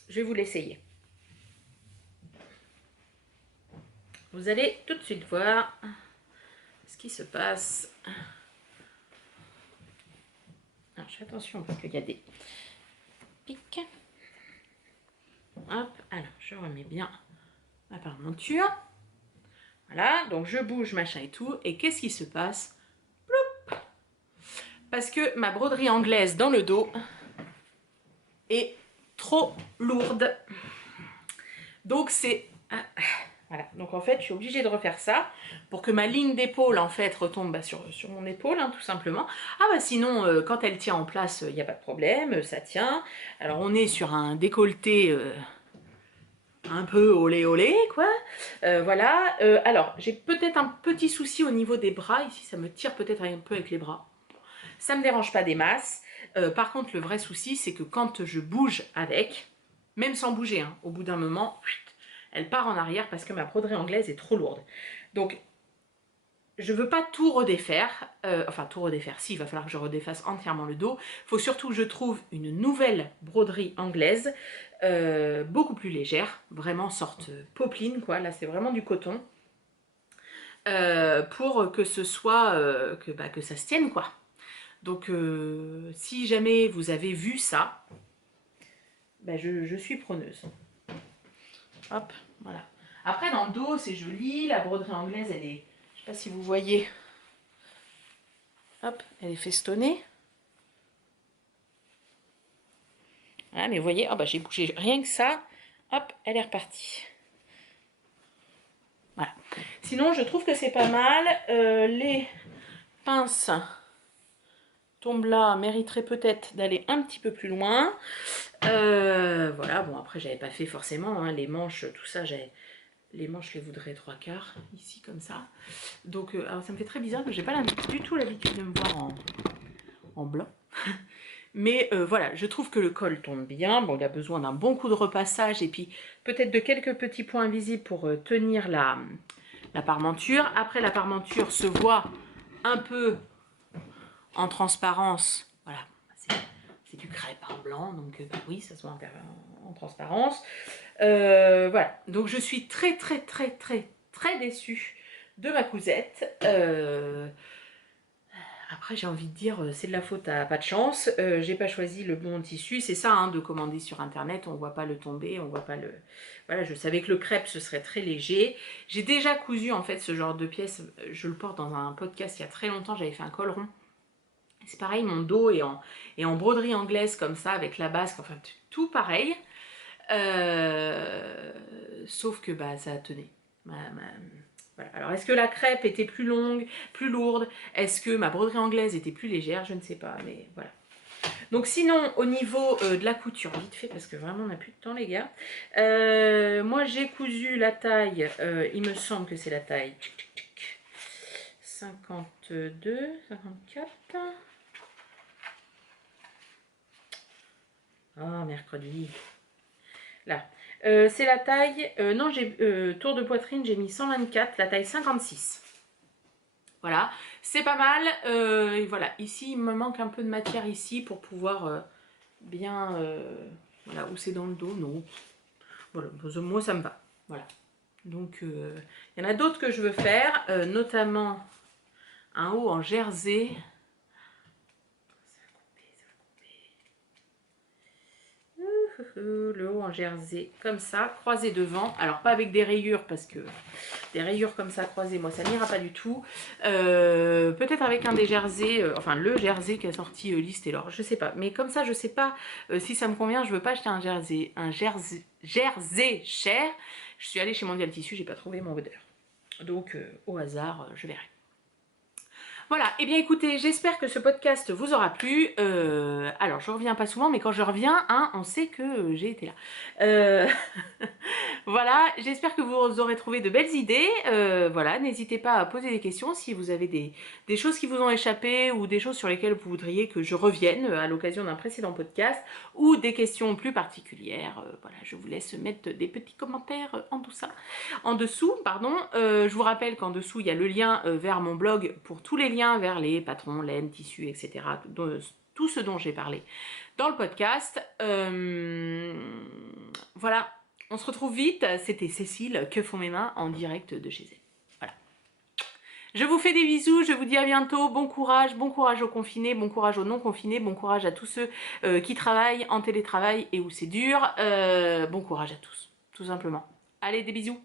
Je vais vous l'essayer. Vous allez tout de suite voir ce qui se passe. Alors, je fais attention parce qu'il y a des pics. Hop, alors je remets bien ma parmenture. Voilà, donc je bouge, machin et tout. Et qu'est-ce qui se passe? Ploup! Parce que ma broderie anglaise dans le dos est trop lourde. Donc c'est... Voilà, donc en fait je suis obligée de refaire ça pour que ma ligne d'épaule en fait retombe sur mon épaule, hein, tout simplement. Ah bah sinon quand elle tient en place, il n'y a pas de problème, ça tient. Alors on est sur un décolleté un peu olé olé quoi. Voilà, alors j'ai peut-être un petit souci au niveau des bras, ici ça me tire peut-être un peu avec les bras. Ça me dérange pas des masses. Par contre le vrai souci c'est que quand je bouge avec, même sans bouger, hein, au bout d'un moment, elle part en arrière parce que ma broderie anglaise est trop lourde. Donc, je ne veux pas tout redéfaire. Enfin, tout redéfaire. Si, il va falloir que je redéfasse entièrement le dos. Il faut surtout que je trouve une nouvelle broderie anglaise, beaucoup plus légère. Vraiment sorte popeline, quoi. Là, c'est vraiment du coton. Pour que ce soit... que ça se tienne, quoi. Donc, si jamais vous avez vu ça, je suis preneuse. Hop, voilà. Après, dans le dos, c'est joli. La broderie anglaise, elle est... Je sais pas si vous voyez. Hop, elle est festonnée. Voilà, mais vous voyez, oh j'ai bougé rien que ça. Hop, elle est repartie. Voilà. Sinon, je trouve que c'est pas mal. Les pinces tombent là, mériteraient peut-être d'aller un petit peu plus loin. Voilà, bon, après, j'avais pas fait forcément, hein, les manches, tout ça, les manches, je les voudrais 3/4, ici, comme ça. Donc, alors ça me fait très bizarre, que j'ai pas du tout l'habitude de me voir en blanc. Mais voilà, je trouve que le col tombe bien. Bon, il a besoin d'un bon coup de repassage et puis peut-être de quelques petits points invisibles pour tenir la parmenture. Après, la parmenture se voit un peu en transparence. Voilà, c'est du crêpe en blanc, donc oui, ça se voit en transparence. Voilà, donc je suis très très très très très déçue de ma cousette. Après, j'ai envie de dire, c'est de la faute à pas de chance. J'ai pas choisi le bon tissu. C'est ça, hein, de commander sur Internet. On voit pas le tomber, on voit pas le... Voilà, je savais que le crêpe, ce serait très léger. J'ai déjà cousu, en fait, ce genre de pièce. Je le porte dans un podcast il y a très longtemps. J'avais fait un col rond. C'est pareil, mon dos est en broderie anglaise, comme ça, avec la basque. Enfin, tout pareil. Sauf que, ça tenait. Voilà. Alors, est-ce que la crêpe était plus longue, plus lourde? Est-ce que ma broderie anglaise était plus légère? Je ne sais pas, mais voilà. Donc sinon, au niveau de la couture, vite fait, parce que vraiment on n'a plus de temps les gars. Moi j'ai cousu la taille, il me semble que c'est la taille 52, 54. Ah, mercredi. Là. C'est la taille, non, j'ai tour de poitrine, j'ai mis 124, la taille 56. Voilà, c'est pas mal. Et voilà, ici, il me manque un peu de matière ici pour pouvoir bien... voilà, où c'est dans le dos, non. Voilà, moi, ça me va. Voilà. Donc, il y en a d'autres que je veux faire, notamment un haut en jersey. Le haut en jersey comme ça, croisé devant, alors pas avec des rayures parce que des rayures comme ça croisées, moi ça n'ira pas du tout. Peut-être avec un des jerseys, enfin le jersey qui a sorti Lise Taylor, je sais pas, mais comme ça je sais pas si ça me convient. Je veux pas acheter un jersey cher. Je suis allée chez Mondial Tissu, j'ai pas trouvé mon odeur, donc au hasard je verrai. Voilà, et eh bien écoutez, j'espère que ce podcast vous aura plu. Alors, je reviens pas souvent, mais quand je reviens, hein, on sait que j'ai été là. Voilà, j'espère que vous aurez trouvé de belles idées. Voilà, n'hésitez pas à poser des questions si vous avez des choses qui vous ont échappé ou des choses sur lesquelles vous voudriez que je revienne à l'occasion d'un précédent podcast ou des questions plus particulières. Voilà, je vous laisse mettre des petits commentaires en dessous, pardon. Je vous rappelle qu'en dessous, il y a le lien vers mon blog pour tous les liens vers les patrons, laine, tissus, etc. Tout ce dont j'ai parlé dans le podcast. Voilà, on se retrouve vite. C'était Cécile, Que font mes mains, en direct de chez elle. Voilà. Je vous fais des bisous, je vous dis à bientôt. Bon courage aux confinés, bon courage aux non confinés, bon courage à tous ceux qui travaillent en télétravail et où c'est dur. Bon courage à tous, tout simplement. Allez, des bisous.